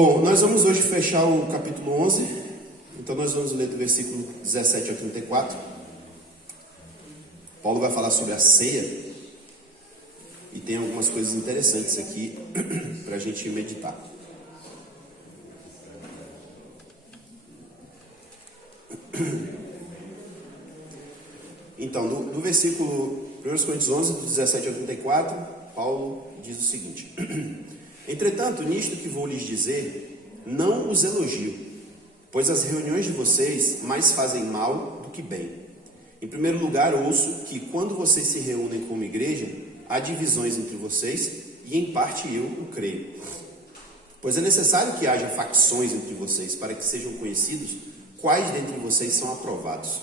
Bom, nós vamos hoje fechar o capítulo 11, então nós vamos ler do versículo 17 ao 34. Paulo vai falar sobre a ceia e tem algumas coisas interessantes aqui para a gente meditar. Então, no versículo 1 Coríntios 11, do 17 ao 34, Paulo diz o seguinte: entretanto, nisto que vou lhes dizer, não os elogio, pois as reuniões de vocês mais fazem mal do que bem. Em primeiro lugar, ouço que quando vocês se reúnem como igreja, há divisões entre vocês, e em parte eu o creio. Pois é necessário que haja facções entre vocês, para que sejam conhecidos quais dentre vocês são aprovados.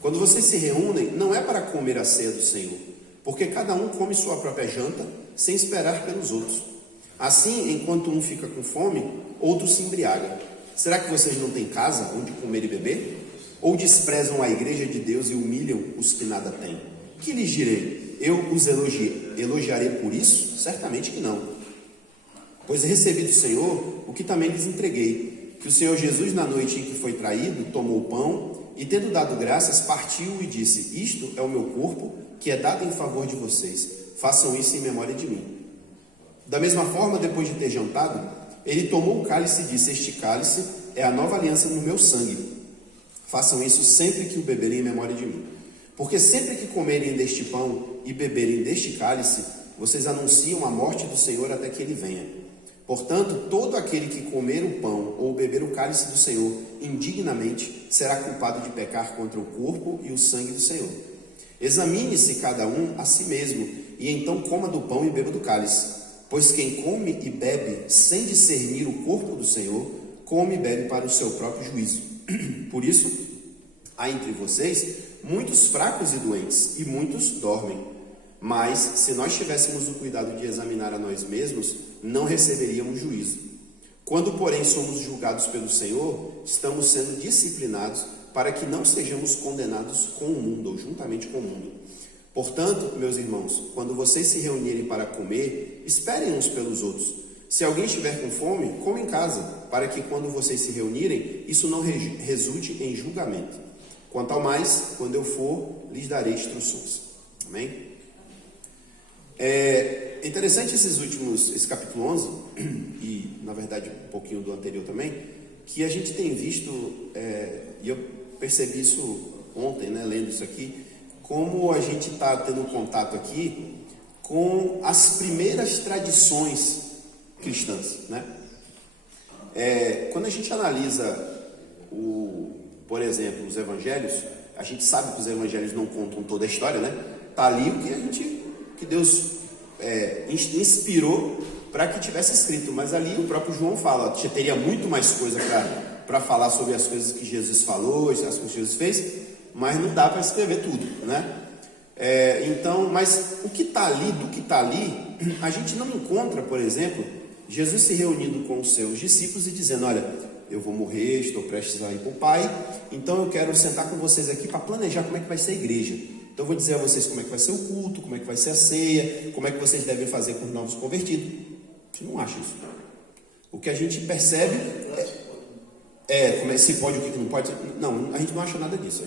Quando vocês se reúnem, não é para comer a ceia do Senhor, porque cada um come sua própria janta, sem esperar pelos outros. Assim, enquanto um fica com fome, outro se embriaga. Será que vocês não têm casa onde comer e beber? Ou desprezam a igreja de Deus e humilham os que nada têm? Que lhes direi? Eu os elogiarei por isso? Certamente que não. Pois recebi do Senhor o que também lhes entreguei, que o Senhor Jesus, na noite em que foi traído, tomou o pão e, tendo dado graças, partiu e disse: isto é o meu corpo, que é dado em favor de vocês. Façam isso em memória de mim. Da mesma forma, depois de ter jantado, ele tomou o cálice e disse: este cálice é a nova aliança no meu sangue. Façam isso sempre que o beberem em memória de mim. Porque sempre que comerem deste pão e beberem deste cálice, vocês anunciam a morte do Senhor até que ele venha. Portanto, todo aquele que comer o pão ou beber o cálice do Senhor indignamente será culpado de pecar contra o corpo e o sangue do Senhor. Examine-se cada um a si mesmo, e então coma do pão e beba do cálice. Pois quem come e bebe sem discernir o corpo do Senhor, come e bebe para o seu próprio juízo. Por isso, há entre vocês muitos fracos e doentes, e muitos dormem. Mas, se nós tivéssemos o cuidado de examinar a nós mesmos, não receberíamos juízo. Quando, porém, somos julgados pelo Senhor, estamos sendo disciplinados para que não sejamos condenados com o mundo, ou juntamente com o mundo. Portanto, meus irmãos, quando vocês se reunirem para comer, esperem uns pelos outros. Se alguém estiver com fome, coma em casa, para que quando vocês se reunirem, isso não resulte em julgamento. Quanto ao mais, quando eu for, lhes darei instruções. Amém? É interessante esse capítulo 11, e na verdade um pouquinho do anterior também, que a gente tem visto, e eu percebi isso ontem, né, lendo isso aqui, como a gente está tendo um contato aqui com as primeiras tradições cristãs, né? Quando a gente analisa, por exemplo, os evangelhos, a gente sabe que os evangelhos não contam toda a história, né? Está ali o que Deus inspirou para que tivesse escrito, mas ali o próprio João fala, teria muito mais coisa para falar sobre as coisas que Jesus falou, as coisas que Jesus fez, mas não dá para escrever tudo, né? Então, mas o que está ali, do que está ali, a gente não encontra, por exemplo, Jesus se reunindo com os seus discípulos e dizendo: olha, eu vou morrer, estou prestes a ir para o Pai, então eu quero sentar com vocês aqui para planejar como é que vai ser a igreja. Então eu vou dizer a vocês como é que vai ser o culto, como é que vai ser a ceia, como é que vocês devem fazer com os novos convertidos. A gente não acha isso. O que a gente percebe se pode, o que não pode. Não, a gente não acha nada disso.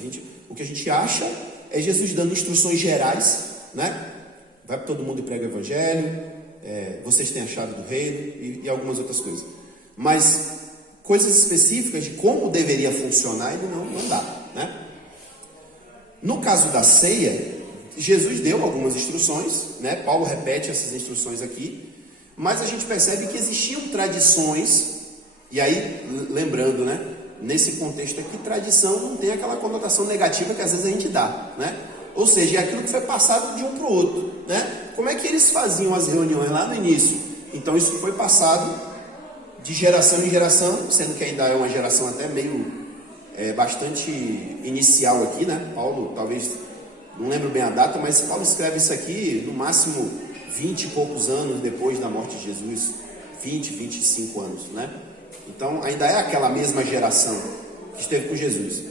O que a gente acha é Jesus dando instruções gerais, né? Vai para todo mundo e prega o evangelho, vocês têm a chave do reino e algumas outras coisas. Mas coisas específicas de como deveria funcionar, ele não dá, né? No caso da ceia, Jesus deu algumas instruções, né? Paulo repete essas instruções aqui, mas a gente percebe que existiam tradições, e aí, lembrando, né? Nesse contexto aqui, tradição não tem aquela conotação negativa que às vezes a gente dá, né? Ou seja, é aquilo que foi passado de um para o outro, né? Como é que eles faziam as reuniões lá no início? Então isso foi passado de geração em geração, sendo que ainda é uma geração até meio bastante inicial aqui, né? Paulo, talvez, não lembro bem a data, mas Paulo escreve isso aqui no máximo 20 e poucos anos depois da morte de Jesus, 20, 25 anos, né? Então ainda é aquela mesma geração que esteve com Jesus.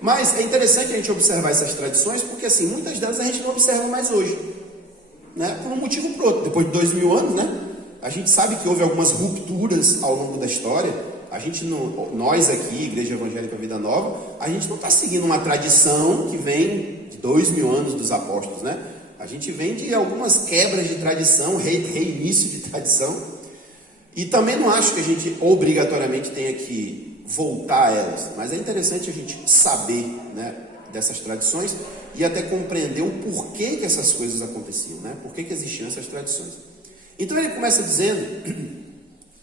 Mas é interessante a gente observar essas tradições, porque assim, muitas delas a gente não observa mais hoje, né? Por um motivo ou por outro. Depois de 2000 anos, né? A gente sabe que houve algumas rupturas ao longo da história. Nós aqui, Igreja Evangélica Vida Nova, a gente não está seguindo uma tradição que vem de 2000 anos dos apóstolos, né? A gente vem de algumas quebras de tradição, reinício de tradição. E também não acho que a gente obrigatoriamente tenha que voltar a elas, mas é interessante a gente saber, né, dessas tradições e até compreender o porquê que essas coisas aconteciam, né? Por que existiam essas tradições. Então ele começa dizendo,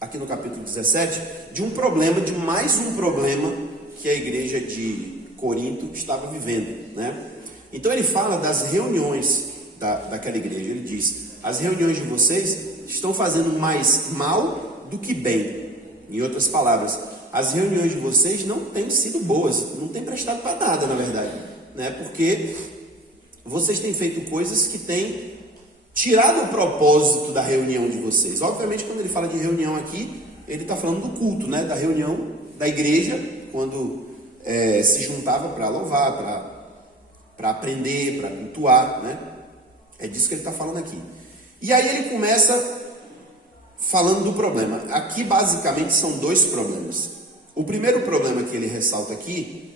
aqui no capítulo 17, de mais um problema que a igreja de Corinto estava vivendo, né? Então ele fala das reuniões daquela igreja. Ele diz: as reuniões de vocês estão fazendo mais mal do que bem. Em outras palavras, as reuniões de vocês não têm sido boas, não têm prestado para nada, na verdade, né? Porque vocês têm feito coisas que têm tirado o propósito da reunião de vocês. Obviamente, quando ele fala de reunião aqui, ele está falando do culto, né? Da reunião da igreja, quando se juntava para louvar, para aprender, para cultuar, né? É disso que ele está falando aqui. E aí ele começa falando do problema. Aqui basicamente são dois problemas. O primeiro problema que ele ressalta aqui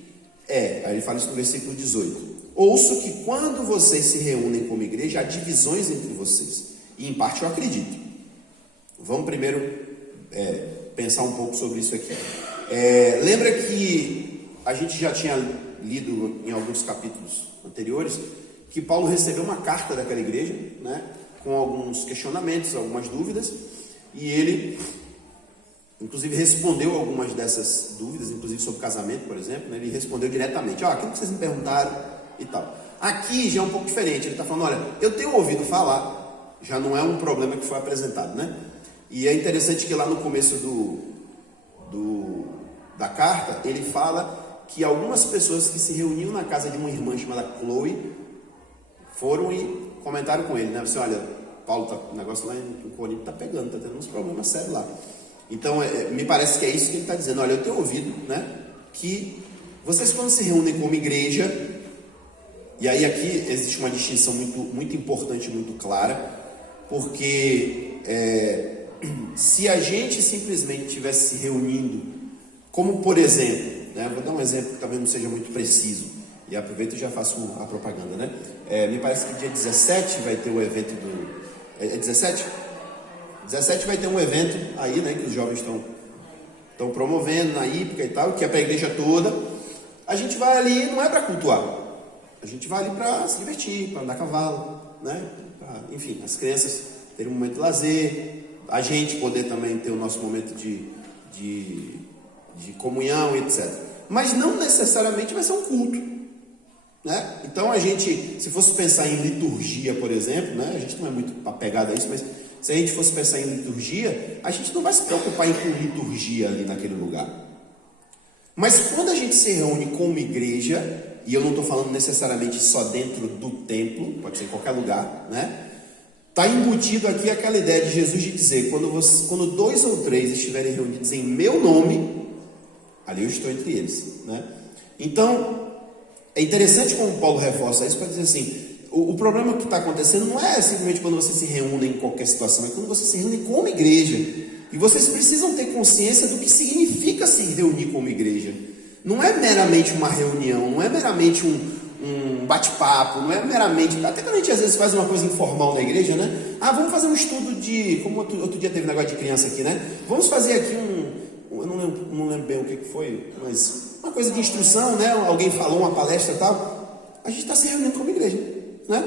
aí ele fala isso no versículo 18: ouço que quando vocês se reúnem como igreja, há divisões entre vocês. E em parte eu acredito. Vamos primeiro pensar um pouco sobre isso aqui. Lembra que a gente já tinha lido em alguns capítulos anteriores que Paulo recebeu uma carta daquela igreja, né, com alguns questionamentos, algumas dúvidas, e ele, inclusive, respondeu algumas dessas dúvidas, inclusive sobre casamento, por exemplo, né, ele respondeu diretamente: aquilo que vocês me perguntaram e tal. Aqui já é um pouco diferente, ele está falando: olha, eu tenho ouvido falar, já não é um problema que foi apresentado, né? E é interessante que lá no começo da carta, ele fala que algumas pessoas que se reuniam na casa de uma irmã chamada Chloe foram e comentaram com ele, né? Assim: olha, Paulo, o negócio lá em Corinto está pegando, está tendo uns problemas sérios lá. Então, me parece que é isso que ele está dizendo. Olha, eu tenho ouvido, né, que vocês, quando se reúnem como igreja, e aí aqui existe uma distinção muito, muito importante, muito clara, porque se a gente simplesmente estivesse se reunindo, como por exemplo, né, vou dar um exemplo que talvez não seja muito preciso, e aproveito e já faço a propaganda, né? Me parece que dia 17 vai ter o evento do... É 17? 17 vai ter um evento aí, né, que os jovens estão promovendo na hípica e tal, que é para a igreja toda. A gente vai ali, não é para cultuar, a gente vai ali para se divertir, para andar a cavalo, né? Enfim, as crianças terem um momento de lazer, a gente poder também ter o nosso momento de comunhão, etc. Mas não necessariamente vai ser um culto, né? Então a gente, se fosse pensar em liturgia, por exemplo, né? A gente não é muito apegado a isso, mas se a gente fosse pensar em liturgia, a gente não vai se preocupar em com liturgia ali naquele lugar. Mas quando a gente se reúne como igreja, e eu não estou falando necessariamente só dentro do templo, pode ser em qualquer lugar, né? Está embutido aqui aquela ideia de Jesus de dizer: quando 2 ou 3 estiverem reunidos em meu nome, ali eu estou entre eles, né? Então, é interessante como Paulo reforça isso para dizer assim: o problema que está acontecendo não é simplesmente quando você se reúne em qualquer situação, é quando você se reúne como igreja. E vocês precisam ter consciência do que significa se reunir como igreja. Não é meramente uma reunião, não é meramente um bate-papo, não é meramente... Até quando a gente às vezes faz uma coisa informal na igreja, né? Vamos fazer um estudo de... Como outro dia teve um negócio de criança aqui, né? Vamos fazer aqui eu não lembro bem o que foi, mas uma coisa de instrução, né? Alguém falou uma palestra e tal. A gente está se reunindo como igreja, né?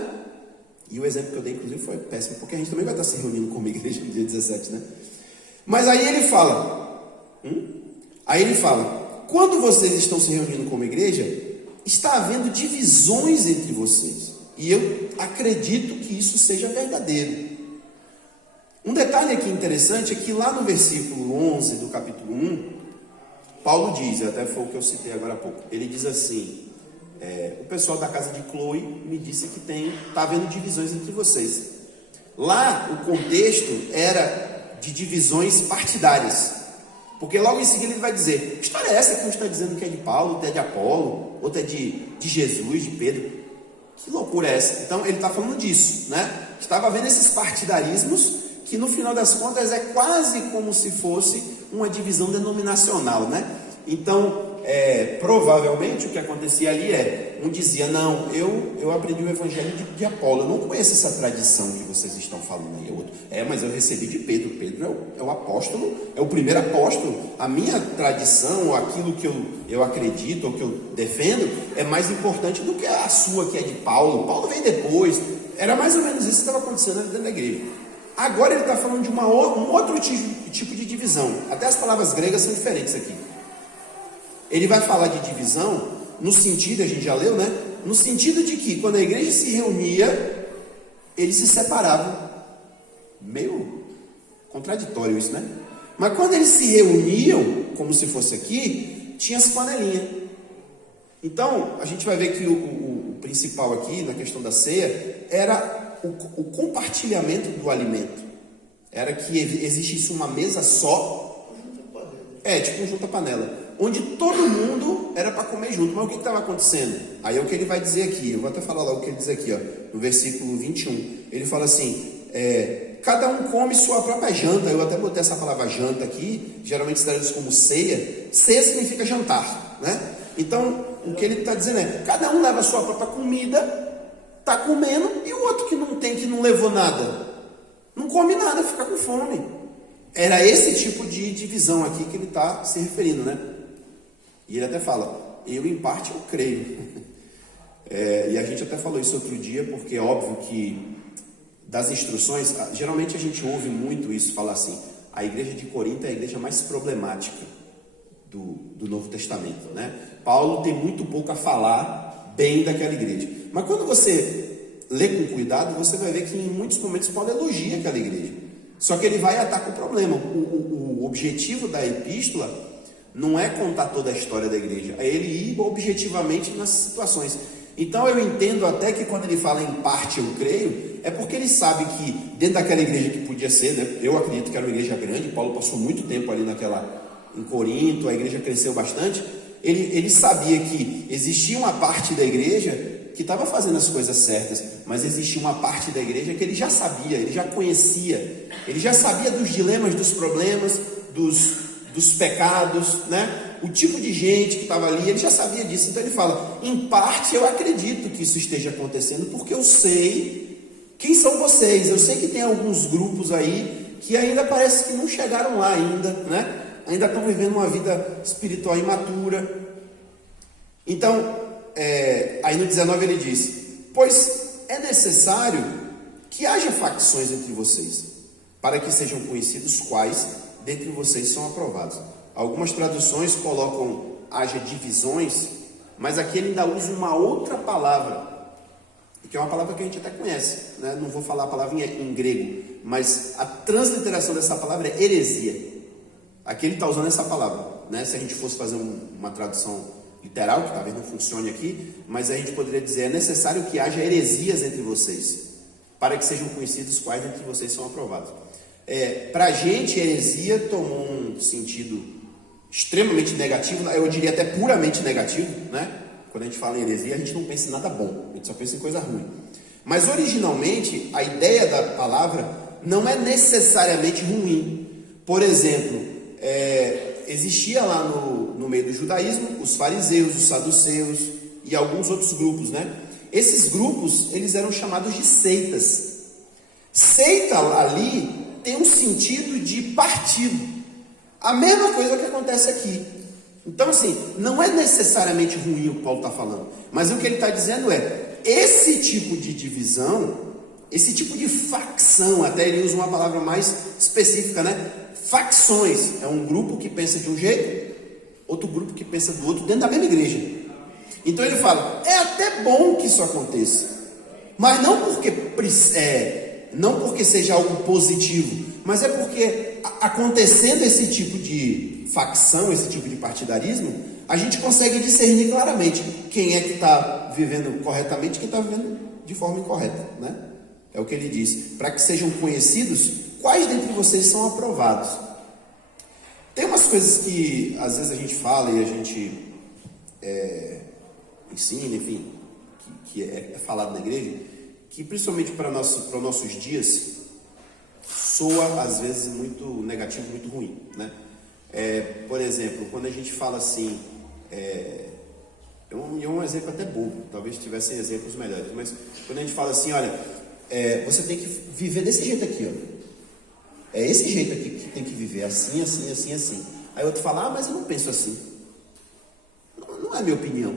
E o exemplo que eu dei, inclusive, foi péssimo, porque a gente também vai estar se reunindo como igreja no dia 17, né? Mas aí ele fala... Quando vocês estão se reunindo como igreja, está havendo divisões entre vocês. E eu acredito que isso seja verdadeiro. Um detalhe aqui interessante é que lá no versículo 11 do capítulo 1, Paulo diz, até foi o que eu citei agora há pouco, ele diz assim: o pessoal da casa de Chloe me disse que está havendo divisões entre vocês. Lá o contexto era de divisões partidárias. Porque logo em seguida ele vai dizer: que história é essa que um está dizendo que é de Paulo, outro é de Apolo, outro é de Jesus, de Pedro? Que loucura é essa? Então ele está falando disso, né? Estava havendo esses partidarismos que no final das contas é quase como se fosse uma divisão denominacional, né? Então, provavelmente o que acontecia ali um dizia, não, eu aprendi o evangelho de Apolo, eu não conheço essa tradição que vocês estão falando aí. O outro, mas eu recebi de Pedro. Pedro é o apóstolo, é o primeiro apóstolo. A minha tradição, ou aquilo que eu acredito, ou que eu defendo, é mais importante do que a sua, que é de Paulo. Paulo veio depois. Era mais ou menos isso que estava acontecendo dentro da igreja. Agora ele está falando de um outro tipo de divisão. Até as palavras gregas são diferentes aqui. Ele vai falar de divisão no sentido, a gente já leu, né? No sentido de que quando a igreja se reunia, eles se separavam. Meio contraditório isso, né? Mas quando eles se reuniam, como se fosse aqui, tinha as panelinhas. Então, a gente vai ver que o principal aqui, na questão da ceia, era o compartilhamento do alimento. Era que existisse uma mesa só. Tipo um junta-panela. Onde todo mundo era para comer junto. Mas o que estava acontecendo? Aí é o que ele vai dizer aqui. Eu vou até falar logo o que ele diz aqui, ó, no versículo 21. Ele fala assim, cada um come sua própria janta. Eu até botei essa palavra janta aqui. Geralmente se traduz como ceia. Ceia significa jantar, né? Então, o que ele está dizendo cada um leva a sua própria comida, está comendo, e o outro que não tem, que não levou nada, não come nada, fica com fome. Era esse tipo de divisão aqui que ele está se referindo, né? E ele até fala, eu em parte eu creio. E a gente até falou isso outro dia, porque é óbvio que das instruções, geralmente a gente ouve muito isso, falar assim, a igreja de Corinto é a igreja mais problemática do Novo Testamento, né? Paulo tem muito pouco a falar bem daquela igreja. Mas quando você lê com cuidado, você vai ver que em muitos momentos Paulo elogia aquela igreja. Só que ele vai atacar o problema. O objetivo da epístola não é contar toda a história da igreja, é ele ir objetivamente nas situações. Então eu entendo até que quando ele fala em parte eu creio, é porque ele sabe que dentro daquela igreja que podia ser, né? Eu acredito que era uma igreja grande, Paulo passou muito tempo ali em Corinto, a igreja cresceu bastante. Ele sabia que existia uma parte da igreja que estava fazendo as coisas certas, mas existia uma parte da igreja que ele já sabia, ele já conhecia, ele já sabia dos dilemas, dos problemas, dos pecados, né? O tipo de gente que estava ali, ele já sabia disso. Então ele fala, em parte eu acredito que isso esteja acontecendo, porque eu sei quem são vocês, eu sei que tem alguns grupos aí que ainda parece que não chegaram lá ainda, né? Ainda estão vivendo uma vida espiritual imatura. Então, aí no 19 ele diz, pois é necessário que haja facções entre vocês, para que sejam conhecidos quais dentre vocês são aprovados. Algumas traduções colocam haja divisões, mas aqui ele ainda usa uma outra palavra, que é uma palavra que a gente até conhece, né? Não vou falar a palavra em grego, mas a transliteração dessa palavra é heresia. Aqui ele está usando essa palavra, né? Se a gente fosse fazer uma tradução literal, que talvez não funcione aqui, mas a gente poderia dizer, é necessário que haja heresias entre vocês, para que sejam conhecidos quais entre vocês são aprovados. Para a gente, heresia tomou um sentido extremamente negativo, eu diria até puramente negativo, né? Quando a gente fala em heresia, a gente não pensa em nada bom, a gente só pensa em coisa ruim. Mas originalmente, a ideia da palavra não é necessariamente ruim. Por exemplo, existia lá no meio do judaísmo os fariseus, os saduceus e alguns outros grupos, né? Esses grupos, eles eram chamados de seitas. Seita ali tem um sentido de partido. A mesma coisa que acontece aqui. Então, assim, não é necessariamente ruim o que Paulo está falando, mas o que ele está dizendo esse tipo de divisão, esse tipo de facção, até ele usa uma palavra mais específica, né? Facções, é um grupo que pensa de um jeito, outro grupo que pensa do outro, dentro da mesma igreja. Então ele fala, é até bom que isso aconteça, mas não porque seja algo positivo, mas é porque acontecendo esse tipo de facção, esse tipo de partidarismo, a gente consegue discernir claramente quem é que está vivendo corretamente e quem está vivendo de forma incorreta, né? É o que ele diz, para que sejam conhecidos quais dentre vocês são aprovados. Tem umas coisas que às vezes a gente fala e a gente ensina, enfim, que é falado na igreja, que principalmente para nossos dias soa às vezes muito negativo, muito ruim, né? Por exemplo, quando a gente fala assim, é um exemplo até bobo, talvez tivessem exemplos melhores, mas quando a gente fala assim, olha, você tem que viver desse jeito aqui, ó. É esse jeito aqui que tem que viver, assim, assim, assim, assim. Aí outro fala, mas eu não penso assim. Não é minha opinião.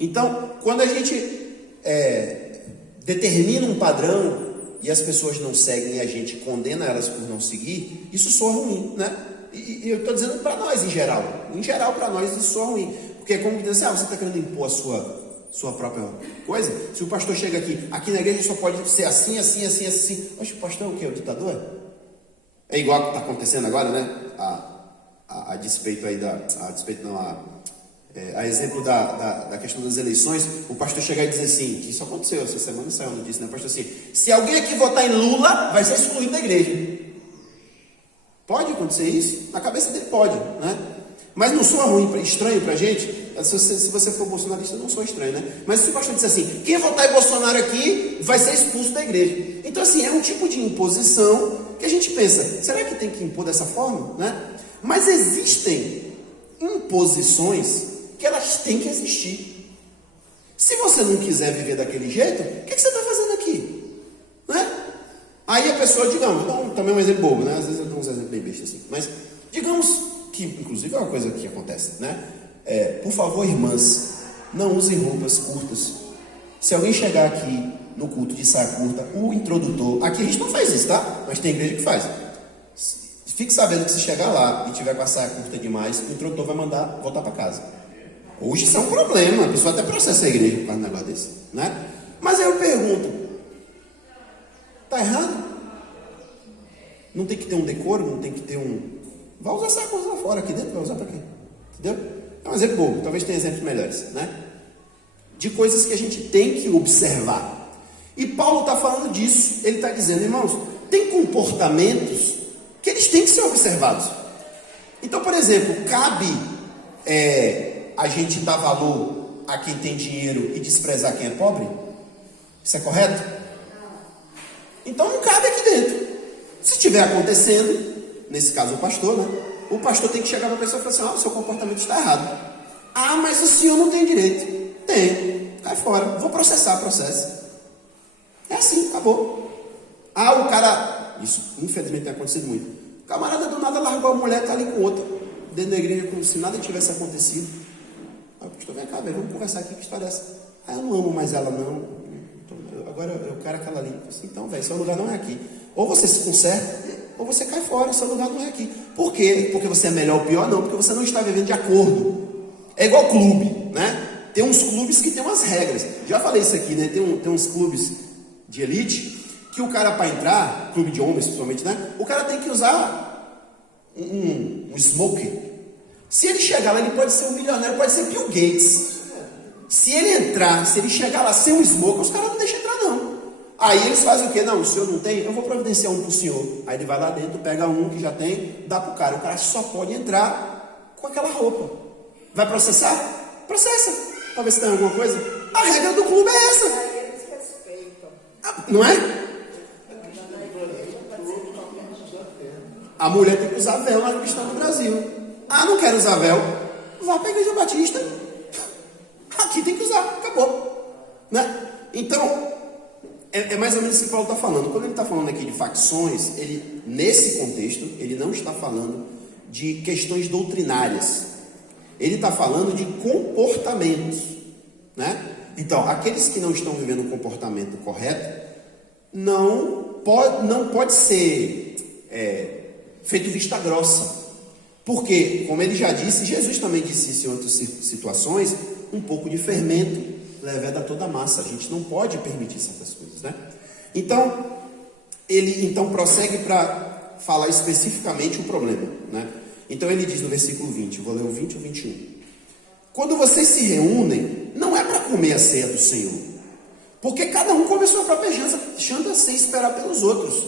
Então, quando a gente determina um padrão e as pessoas não seguem e a gente condena elas por não seguir, isso soa ruim, né? E eu estou dizendo para nós em geral. Em geral, para nós isso soa ruim. Porque é como que diz assim, você está querendo impor a sua própria coisa? Se o pastor chega aqui na igreja só pode ser assim, assim, assim, assim. Mas o pastor é o quê? O ditador? É igual que está acontecendo agora, né? A despeito aí a exemplo da questão das eleições, o pastor chegar e dizer assim, que isso aconteceu essa semana, saiu uma notícia, né? O pastor assim, se alguém aqui votar em Lula, vai ser excluído da igreja. Pode acontecer isso? Na cabeça dele pode, né? Mas não soa ruim, estranho pra gente? Se você for bolsonarista, não sou estranho, né? Mas se o pastor disser assim, quem votar em Bolsonaro aqui vai ser expulso da igreja. Então assim, é um tipo de imposição que a gente pensa, será que tem que impor dessa forma, né? Mas existem imposições que elas têm que existir. Se você não quiser viver daquele jeito, o que você está fazendo aqui? Né? Aí a pessoa, digamos, também um exemplo bobo, né? Às vezes eu dou uns exemplos bem bestas assim, mas digamos que, inclusive é uma coisa que acontece, né? Por favor, irmãs, não usem roupas curtas. Se alguém chegar aqui no culto de saia curta, o introdutor, aqui a gente não faz isso, tá? Mas tem igreja que faz. Fique sabendo que se chegar lá e tiver com a saia curta demais, o introdutor vai mandar voltar para casa. Hoje isso é um problema, a pessoa até processa a igreja por causa de um negócio desse, né? Mas aí eu pergunto, tá errado? Não tem que ter um decoro, não tem que ter um... Vai usar essa coisa lá fora, aqui dentro vai usar para quê? Entendeu? É um exemplo bobo, talvez tenha exemplos melhores, né? De coisas que a gente tem que observar. E Paulo está falando disso, ele está dizendo, irmãos, tem comportamentos que eles têm que ser observados. Então, por exemplo, cabe a gente dar valor a quem tem dinheiro e desprezar quem é pobre? Isso é correto? Então não cabe aqui dentro. Se estiver acontecendo, nesse caso o pastor, né? O pastor tem que chegar para a pessoa e falar assim, o seu comportamento está errado. Ah, mas o senhor não tem direito. Tem, cai fora, vou processar, processo. É assim, acabou. O cara, isso infelizmente tem acontecido muito. O camarada do nada largou a mulher, tá ali com outra, dentro da igreja, como se nada tivesse acontecido. Aí o pastor, vem cá, velho, vamos conversar aqui, que história é essa? Eu não amo mais ela, não. Agora eu quero aquela ali. Assim, então, velho, seu lugar não é aqui. Ou você se conserta, ou você cai fora, seu lugar não é aqui. Por quê? Porque você é melhor ou pior? Não, porque você não está vivendo de acordo. É igual clube, né? Tem uns clubes que tem umas regras. Já falei isso aqui, né? Tem uns clubes de elite que o cara, para entrar, clube de homens principalmente, né? O cara tem que usar um smoker. Se ele chegar lá, ele pode ser um milionário, pode ser Bill Gates. Se ele chegar lá sem um smoker, os caras não deixam entrar, não. Aí eles fazem o quê? Não, o senhor não tem? Eu vou providenciar um pro senhor. Aí ele vai lá dentro, pega um que já tem, dá pro cara. O cara só pode entrar com aquela roupa. Vai processar? Processa. Pra ver se tem alguma coisa. A regra do clube é essa. Não é? A mulher tem que usar véu na cristã no Brasil. Não quero usar véu. Vá para a igreja batista. Aqui tem que usar, acabou. Né? Então, é mais ou menos isso que Paulo está falando. Quando ele está falando aqui de facções, ele, nesse contexto, ele não está falando de questões doutrinárias. Ele está falando de comportamentos. Né? Então, aqueles que não estão vivendo um comportamento correto, não pode ser feito vista grossa. Porque, como ele já disse, Jesus também disse isso em outras situações, um pouco de fermento leveda toda a massa. A gente não pode permitir certas coisas, né? Então, ele prossegue para falar especificamente o problema, né? Então ele diz no versículo 20, eu vou ler o 20 e o 21. Quando vocês se reúnem, não é para comer a ceia do Senhor, porque cada um come a sua própria janta sem esperar pelos outros.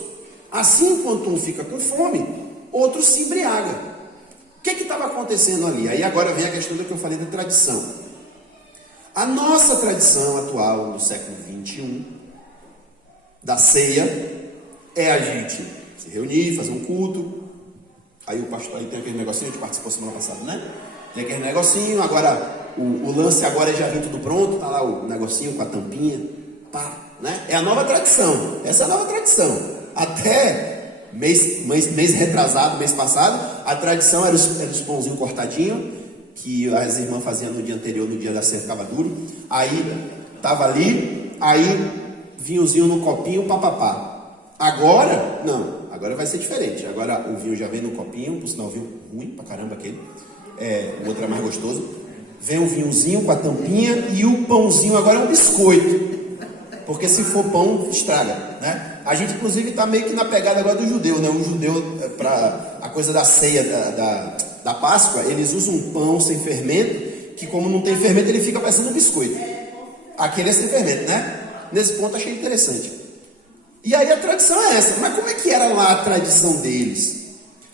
Assim, enquanto um fica com fome, outro se embriaga. O que estava acontecendo ali? Aí agora vem a questão do que eu falei da tradição. A nossa tradição atual, no século 21, da ceia, é a gente Se reunir, fazer um culto. Aí o pastor, aí tem aquele negocinho, a gente participou semana passada, né? Tem aquele negocinho, agora o lance agora é já vir tudo pronto, tá lá o negocinho com a tampinha, pá, né? É a nova tradição, essa é a nova tradição. Até mês retrasado, mês passado, a tradição era os pãozinhos cortadinhos, que as irmãs faziam no dia anterior, no dia da ceia ficava duro. Aí tava ali, aí vinhozinho no copinho, papapá. Agora, não, agora vai ser diferente. Agora o vinho já vem no copinho, por sinal o vinho ruim pra caramba aquele. O outro é mais gostoso. Vem o vinhozinho com a tampinha e o pãozinho agora é um biscoito. Porque se for pão, estraga, né? A gente inclusive está meio que na pegada agora do judeu, né? O judeu, para a coisa da ceia, da Páscoa, eles usam um pão sem fermento, que como não tem fermento, ele fica parecendo um biscoito. Aquele é sem fermento, né? Nesse ponto achei interessante. E aí a tradição é essa. Mas como é que era lá a tradição deles?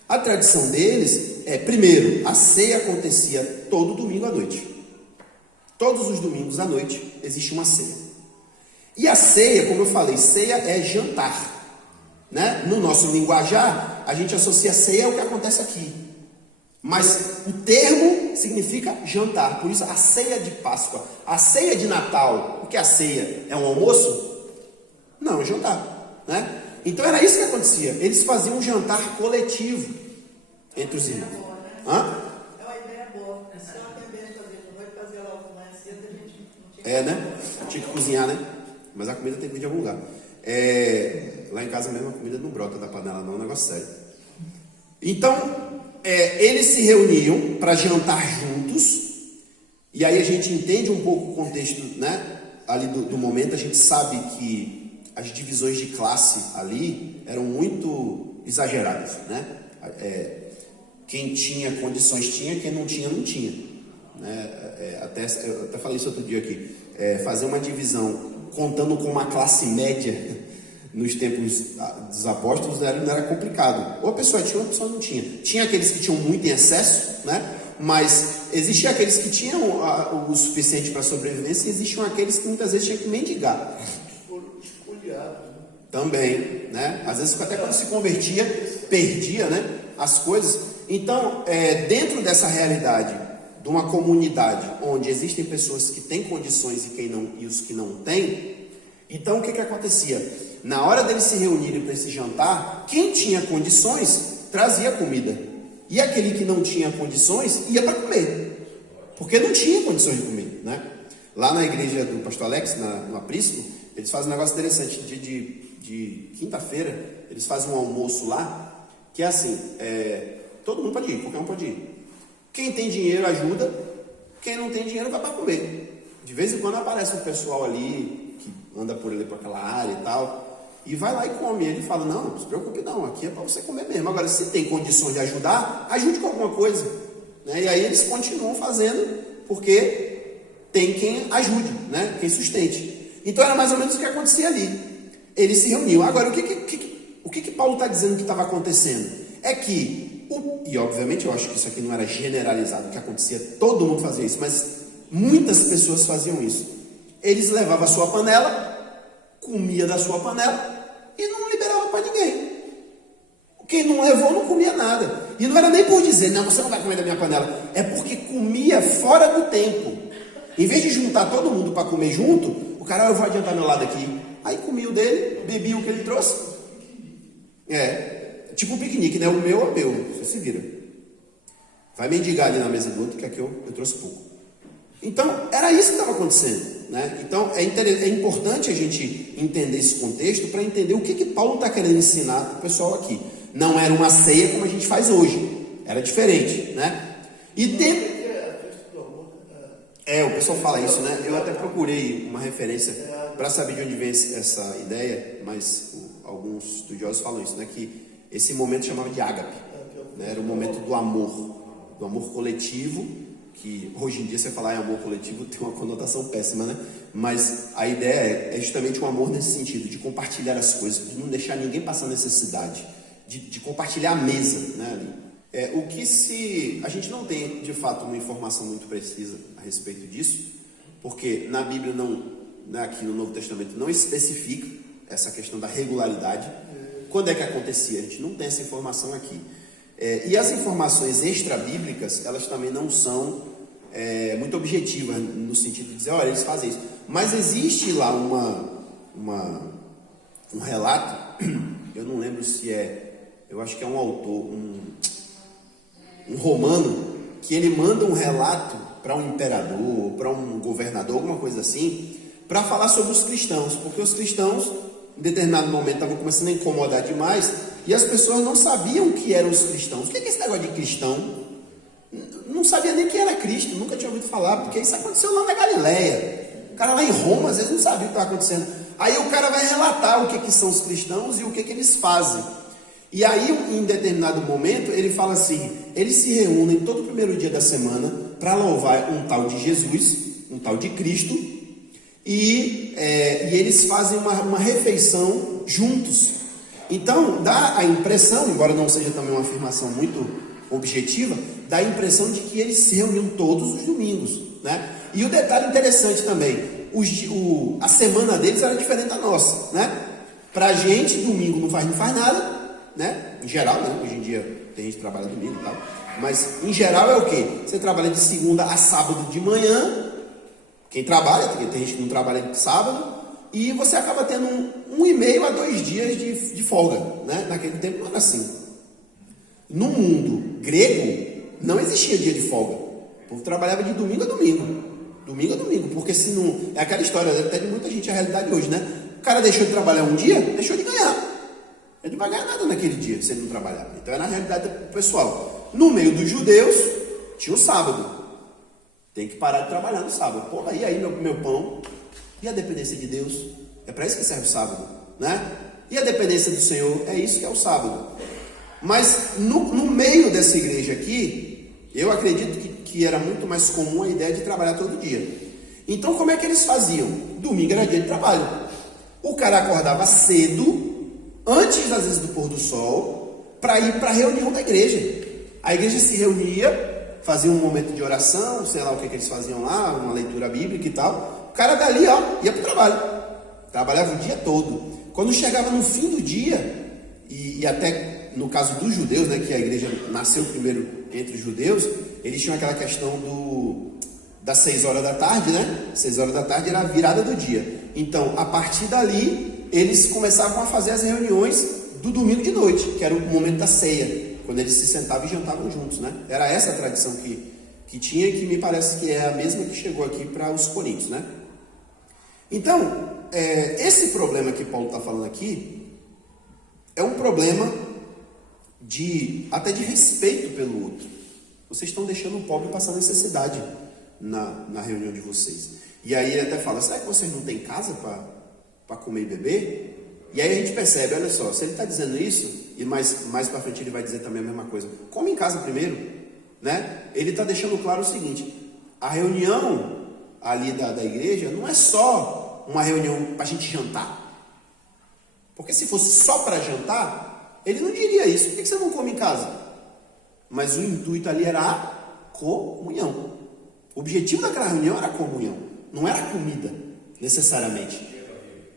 A tradição deles primeiro, a ceia acontecia todo domingo à noite. Todos os domingos à noite existe uma ceia. E a ceia, como eu falei, ceia é jantar, né? No nosso linguajar, a gente associa ceia ao que acontece aqui. Mas o termo significa jantar. Por isso, a ceia de Páscoa, a ceia de Natal, o que é a ceia? É um almoço? Não, é um jantar, né? Então era isso que acontecia. Eles faziam um jantar coletivo entre os irmãos. Hã? É uma ideia boa. Se eu aprender a fazer, não vai fazer logo mais cedo, a gente não tinha né? Tinha que cozinhar, né? Mas a comida tem que vir de algum lugar. Lá em casa mesmo a comida não brota da panela, não, é um negócio sério. Então, eles se reuniam para jantar juntos. E aí a gente entende um pouco o contexto, né? Ali do momento, a gente sabe que as divisões de classe ali eram muito exageradas, né? Quem tinha condições tinha, quem não tinha, não tinha. Né? Eu até falei isso outro dia aqui. Fazer uma divisão contando com uma classe média nos tempos dos apóstolos não era complicado. Ou a pessoa tinha ou a pessoa não tinha. Tinha aqueles que tinham muito em excesso, né? Mas existiam aqueles que tinham o suficiente para sobrevivência e existiam aqueles que muitas vezes tinham que mendigar. Também, né? Às vezes até quando se convertia, perdia, né, as coisas. Então, dentro dessa realidade de uma comunidade onde existem pessoas que têm condições e os que não têm, então o que acontecia? Na hora deles se reunirem para esse jantar, quem tinha condições trazia comida. E aquele que não tinha condições ia para comer. Porque não tinha condições de comer, né? Lá na igreja do pastor Alex, no Aprisco, eles fazem um negócio interessante. De quinta-feira, eles fazem um almoço lá, que é assim, todo mundo pode ir, qualquer um pode ir. Quem tem dinheiro ajuda, quem não tem dinheiro vai para comer. De vez em quando aparece um pessoal ali, que anda por ali, por aquela área e tal, e vai lá e come. Ele fala, não se preocupe não, aqui é para você comer mesmo. Agora, se tem condições de ajudar, ajude com alguma coisa, né? E aí eles continuam fazendo, porque tem quem ajude, né? Quem sustente. Então era mais ou menos o que acontecia ali. Eles se reuniam. Agora, o que Paulo está dizendo que estava acontecendo? É que, e obviamente eu acho que isso aqui não era generalizado, o que acontecia, todo mundo fazia isso, mas muitas pessoas faziam isso. Eles levavam a sua panela, comia da sua panela e não liberava para ninguém. Quem não levou não comia nada. E não era nem por dizer, não, você não vai comer da minha panela. É porque comia fora do tempo. Em vez de juntar todo mundo para comer junto, o cara, eu vou adiantar meu lado aqui. Aí comia o dele, bebia o que ele trouxe. Tipo um piquenique, né? O meu é meu, você se vira. Vai mendigar ali na mesa do outro, que aqui eu trouxe pouco. Então, era isso que estava acontecendo, né? Então, é importante a gente entender esse contexto para entender o que Paulo está querendo ensinar para o pessoal aqui. Não era uma ceia como a gente faz hoje. Era diferente, né? E dentro... o pessoal fala isso, né? Eu até procurei uma referência para saber de onde vem essa ideia, mas alguns estudiosos falam isso, né? Que esse momento chamava de ágape, né? Era o momento do amor coletivo, que hoje em dia você falar em amor coletivo tem uma conotação péssima, né? Mas a ideia é justamente um amor nesse sentido, de compartilhar as coisas, de não deixar ninguém passar necessidade, de compartilhar a mesa, né? Ali. A gente não tem de fato uma informação muito precisa a respeito disso, porque na Bíblia aqui no Novo Testamento não especifica essa questão da regularidade, quando é que acontecia. A gente não tem essa informação aqui. E as informações extra-bíblicas, elas também não são muito objetivas, no sentido de dizer, olha, eles fazem isso. Mas existe lá um relato, eu não lembro se eu acho que é um autor, um romano, que ele manda um relato para um imperador, para um governador, alguma coisa assim, para falar sobre os cristãos, porque os cristãos, em determinado momento, estavam começando a incomodar demais, e as pessoas não sabiam o que eram os cristãos. O que é esse negócio de cristão? Não sabia nem quem era Cristo, nunca tinha ouvido falar, porque isso aconteceu lá na Galileia. O cara lá em Roma, às vezes, não sabia o que estava acontecendo. Aí o cara vai relatar o que são os cristãos e o que eles fazem. E aí, em determinado momento, ele fala assim, eles se reúnem todo primeiro dia da semana para louvar um tal de Jesus, um tal de Cristo, e eles fazem uma refeição juntos. Então, dá a impressão, embora não seja também uma afirmação muito objetiva, dá a impressão de que eles se reuniam todos os domingos, né? E o detalhe interessante também, a semana deles era diferente da nossa, né? Pra gente, domingo não faz nada, né? Em geral, né? Hoje em dia tem gente que trabalha domingo e tal, mas em geral é o quê? Você trabalha de segunda a sábado de manhã, quem trabalha, tem gente que não trabalha de sábado, e você acaba tendo 1,5 a 2 dias de folga, né? Naquele tempo não era assim. No mundo grego, não existia dia de folga. O povo trabalhava de domingo a domingo. Domingo a domingo, porque se não... É aquela história, até de muita gente, a realidade hoje, né? O cara deixou de trabalhar um dia, deixou de ganhar. Ele não vai ganhar nada naquele dia, se ele não trabalhar. Então era a realidade do pessoal. No meio dos judeus, tinha o sábado. Tem que parar de trabalhar no sábado. Porra, e aí meu pão? E a dependência de Deus? É para isso que serve o sábado, né? E a dependência do Senhor? É isso que é o sábado. Mas no meio dessa igreja aqui, eu acredito que era muito mais comum a ideia de trabalhar todo dia. Então como é que eles faziam? Domingo era dia de trabalho. O cara acordava cedo, antes das vezes do pôr do sol, para ir para a reunião da igreja. A igreja se reunia, fazia um momento de oração, sei lá o que eles faziam lá, uma leitura bíblica e tal. O cara dali, ia para o trabalho. Trabalhava o dia todo. Quando chegava no fim do dia, e até no caso dos judeus, né, que a igreja nasceu primeiro entre os judeus, eles tinham aquela questão das 6 horas da tarde, né? 6 horas da tarde era a virada do dia. Então, a partir dali, eles começavam a fazer as reuniões do domingo de noite, que era o momento da ceia, quando eles se sentavam e jantavam juntos, né? Era essa a tradição que tinha e que me parece que é a mesma que chegou aqui para os coríntios, né? Então, esse problema que Paulo está falando aqui é um problema até de respeito pelo outro. Vocês estão deixando o pobre passar necessidade na reunião de vocês. E aí ele até fala, será que vocês não têm casa para comer e beber? E aí a gente percebe, olha só, se ele está dizendo isso, e mais para frente ele vai dizer também a mesma coisa, come em casa primeiro, né? Ele está deixando claro o seguinte, a reunião ali da igreja não é só uma reunião para a gente jantar. Porque se fosse só para jantar, ele não diria isso. Por que você não come em casa? Mas o intuito ali era a comunhão. O objetivo daquela reunião era a comunhão. Não era comida, necessariamente.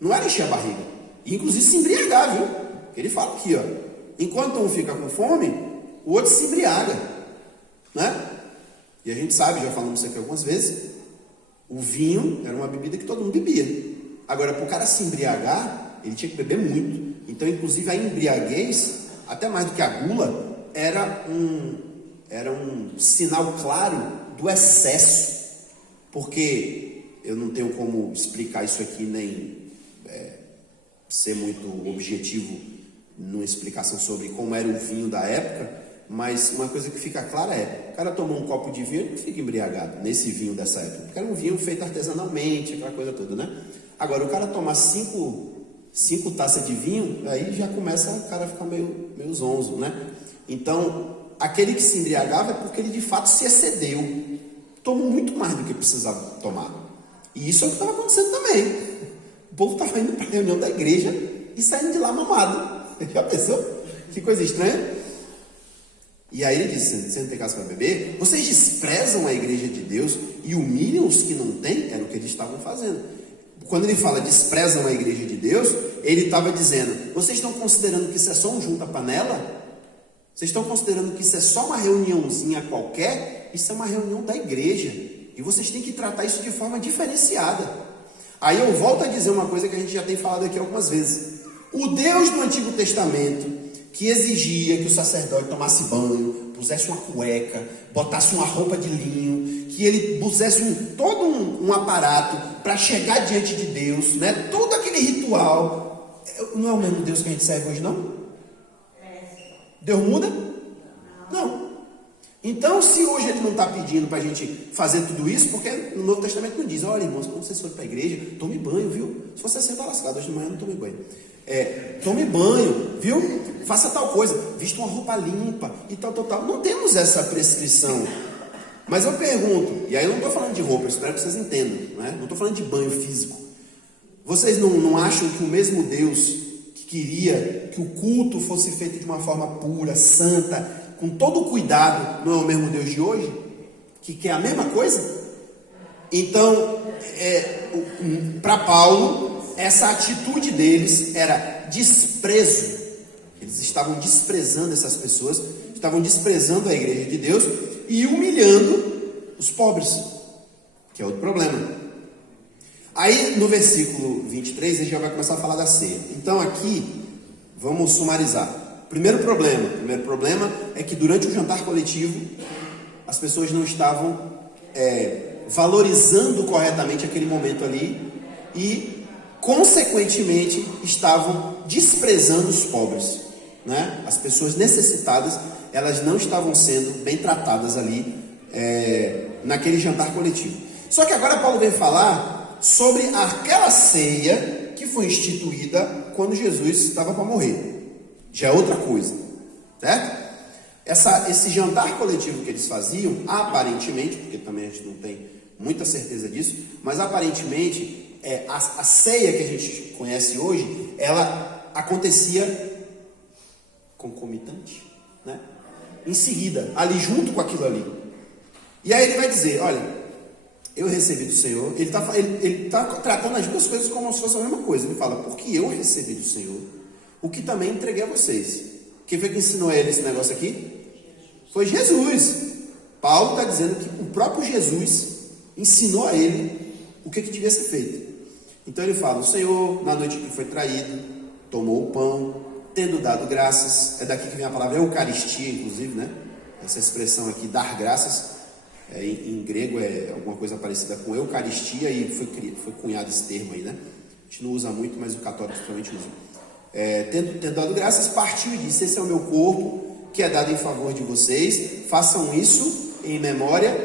Não era encher a barriga. E, inclusive, se embriagar, viu? Ele fala aqui, ó. Enquanto um fica com fome, o outro se embriaga. Né? E a gente sabe, já falamos isso aqui algumas vezes, o vinho era uma bebida que todo mundo bebia. Agora, para o cara se embriagar, ele tinha que beber muito. Então, inclusive, a embriaguez, até mais do que a gula, era um sinal claro do excesso. Porque eu não tenho como explicar isso aqui, nem ser muito objetivo numa explicação sobre como era o vinho da época, mas uma coisa que fica clara o cara tomou um copo de vinho, ele não fica embriagado nesse vinho dessa época, porque era um vinho feito artesanalmente, aquela coisa toda, né? Agora, o cara tomar 5 taças de vinho, aí já começa o cara a ficar meio zonzo, né? Então, aquele que se embriagava é porque ele de fato se excedeu, tomou muito mais do que precisava tomar. E isso é o que estava acontecendo também. O povo estava indo para a reunião da igreja e saindo de lá mamado. Já pensou? Que coisa estranha. E aí ele disse, você não tem casa para beber? Vocês desprezam a igreja de Deus e humilham os que não têm? Era o que eles estavam fazendo. quando ele fala desprezam a igreja de Deus, ele estava dizendo, vocês estão considerando que isso é só um junta-panela? Vocês estão considerando que isso é só uma reuniãozinha qualquer? Isso é uma reunião da igreja. E vocês têm que tratar isso de forma diferenciada. Aí eu volto a dizer uma coisa que a gente já tem falado aqui algumas vezes. O Deus do Antigo Testamento, que exigia que o sacerdote tomasse banho, pusesse uma cueca, botasse uma roupa de linho, que ele pusesse todo um aparato para chegar diante de Deus, né? Todo aquele ritual. Não é o mesmo Deus que a gente serve hoje, não? Deus muda? Não. Então, se hoje ele não está pedindo para a gente fazer tudo isso, porque no Novo Testamento não diz, olha irmãos, quando vocês forem para a igreja, tome banho, viu? Se você está lascado, hoje de manhã não tome banho. Tome banho, viu? Faça tal coisa, vista uma roupa limpa e tal. Não temos essa prescrição. Mas eu pergunto, e aí eu não estou falando de roupa, eu espero que vocês entendam, né? Não estou falando de banho físico. Vocês não acham que o mesmo Deus que queria que o culto fosse feito de uma forma pura, santa, com todo o cuidado, não é o mesmo Deus de hoje? Que quer a mesma coisa? Então, para Paulo, essa atitude deles era desprezo. Eles estavam desprezando essas pessoas, estavam desprezando a igreja de Deus e humilhando os pobres, que é outro problema. Aí no versículo 23 ele já vai começar a falar da ceia. Então aqui, vamos sumarizar. Primeiro problema é que durante o jantar coletivo, as pessoas não estavam valorizando corretamente aquele momento ali e, consequentemente, estavam desprezando os pobres, né? As pessoas necessitadas, elas não estavam sendo bem tratadas ali naquele jantar coletivo. Só que agora Paulo vem falar sobre aquela ceia que foi instituída quando Jesus estava para morrer. Já é outra coisa, certo? Esse jantar coletivo que eles faziam, aparentemente, porque também a gente não tem muita certeza disso, mas aparentemente a ceia que a gente conhece hoje, ela acontecia concomitante, né? Em seguida, ali junto com aquilo ali. E aí ele vai dizer, olha, eu recebi do Senhor, ele tá tratando as duas coisas como se fosse a mesma coisa. Ele fala, porque eu recebi do Senhor o que também entreguei a vocês. Quem foi que ensinou a ele esse negócio aqui? Foi Jesus. Paulo está dizendo que o próprio Jesus ensinou a ele o que devia ser feito. Então ele fala, o Senhor, na noite que foi traído, tomou o pão, tendo dado graças, é daqui que vem a palavra Eucaristia, inclusive, né? Essa expressão aqui, dar graças, em grego é alguma coisa parecida com Eucaristia, e foi cunhado esse termo aí, né? A gente não usa muito, mas o católico principalmente usa. Tendo dado graças, partiu e disse, esse é o meu corpo, que é dado em favor de vocês, façam isso em memória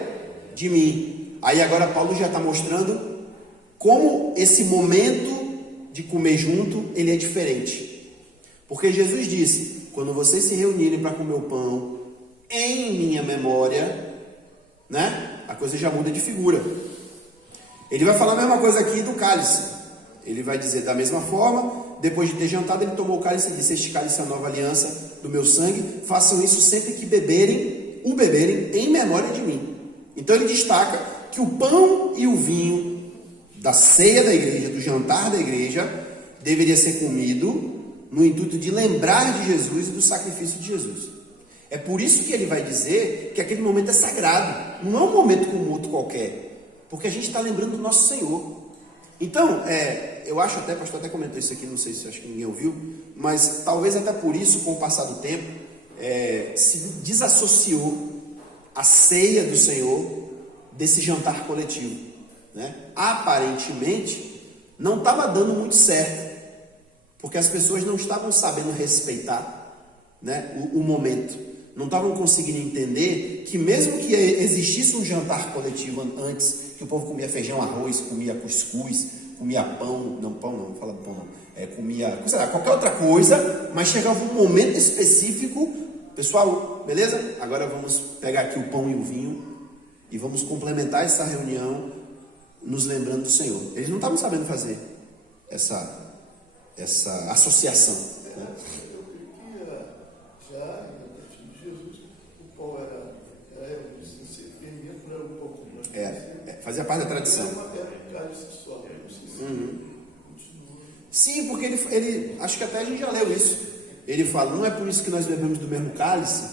de mim. Aí agora Paulo já está mostrando como esse momento de comer junto, ele é diferente. Porque Jesus disse, quando vocês se reunirem para comer o pão, em minha memória, né? A coisa já muda de figura. Ele vai falar a mesma coisa aqui do cálice. Ele vai dizer da mesma forma, depois de ter jantado, ele tomou o cálice e disse, este cálice é a nova aliança do meu sangue, façam isso sempre que beberem em memória de mim. Então ele destaca que o pão e o vinho da ceia da igreja, do jantar da igreja, deveria ser comido no intuito de lembrar de Jesus e do sacrifício de Jesus. É por isso que ele vai dizer que aquele momento é sagrado, não é um momento como outro qualquer, porque a gente está lembrando do nosso Senhor. Então, eu acho até, o pastor até comentou isso aqui, não sei se acho que ninguém ouviu, mas talvez até por isso, com o passar do tempo, se desassociou a ceia do Senhor desse jantar coletivo, né? Aparentemente, não estava dando muito certo, porque as pessoas não estavam sabendo respeitar, né, o momento, não estavam conseguindo entender que mesmo que existisse um jantar coletivo antes, que o povo comia feijão, arroz, comia cuscuz, comia pão não fala pão não, comia, sei lá, qualquer outra coisa, mas chegava um momento específico, pessoal, beleza? Agora vamos pegar aqui o pão e o vinho e vamos complementar essa reunião nos lembrando do Senhor. Eles não estavam sabendo fazer essa associação, né? Já no tempo de Jesus, o pão era fermento, não era um pouco mais. Fazia parte da tradição. Era uma cálice só, não sei se Sim, porque ele acho que até a gente já leu isso. Ele fala, não é por isso que nós bebemos do mesmo cálice,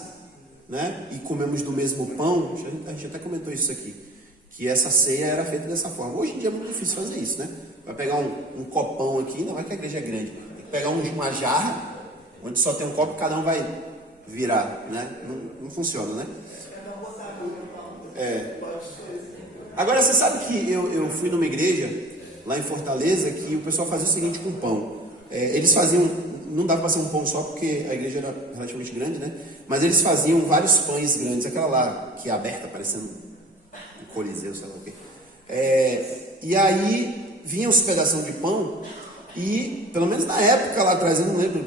né? E comemos do mesmo pão. A gente até comentou isso aqui, que essa ceia era feita dessa forma. Hoje em dia é muito difícil fazer isso, né? Vai pegar um copão aqui, não é que a igreja é grande, tem que pegar uma jarra, onde só tem um copo e cada um vai virar, né? Não funciona, né? Agora, você sabe que eu fui numa igreja lá em Fortaleza que o pessoal fazia o seguinte com pão. Eles faziam, não dava para ser um pão só porque a igreja era relativamente grande, né? Mas eles faziam vários pães grandes, aquela lá que é aberta, parecendo um coliseu, sei lá o quê. E aí vinha os pedaços de pão e, pelo menos na época lá atrás, eu não lembro,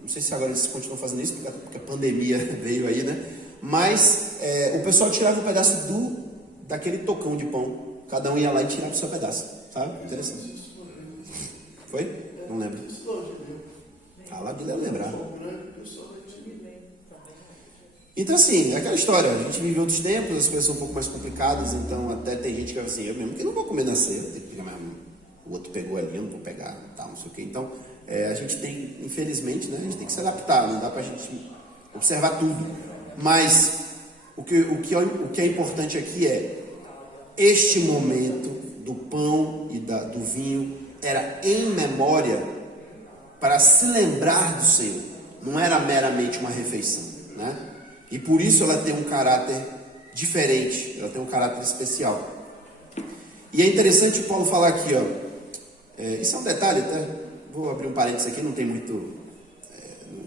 não sei se agora eles continuam fazendo isso, porque a pandemia veio aí, né? Mas o pessoal tirava um pedaço daquele tocão de pão. Cada um ia lá e tirava o seu pedaço, sabe? Interessante. Foi? Não lembro. Lá de lembrar. Então, assim, é aquela história. A gente vive outros tempos, as coisas são um pouco mais complicadas, então até tem gente que fala assim, eu mesmo que não vou comer na ceia, tem que pegar mesmo. O outro pegou ali, eu não vou pegar, tal, não sei o quê. Então, a gente tem, infelizmente, né, a gente tem que se adaptar, não dá pra gente observar tudo. Mas o que é importante aqui é este momento do pão e do vinho era em memória para se lembrar do Senhor. Não era meramente uma refeição, né? E por isso ela tem um caráter diferente, ela tem um caráter especial. E é interessante Paulo falar aqui, isso é um detalhe, tá? Vou abrir um parênteses aqui, não tem muito,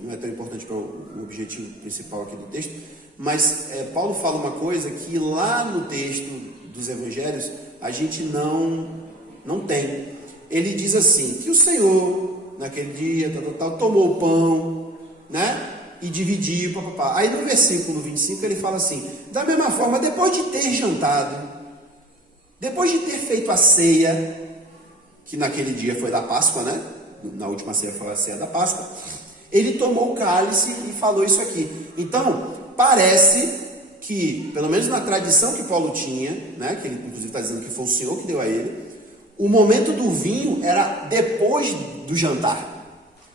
não é tão importante para o objetivo principal aqui do texto, mas Paulo fala uma coisa que lá no texto dos evangelhos a gente não tem. Ele diz assim, que o Senhor naquele dia tomou o pão, né, e dividiu, papapá. Aí no versículo 25 ele fala assim, da mesma forma, depois de ter jantado, depois de ter feito a ceia, que naquele dia foi da Páscoa, né, na última ceia foi a ceia da Páscoa, ele tomou o cálice e falou isso aqui. Então, parece que, pelo menos na tradição que Paulo tinha, né, que ele inclusive está dizendo que foi o Senhor que deu a ele, o momento do vinho era depois do jantar.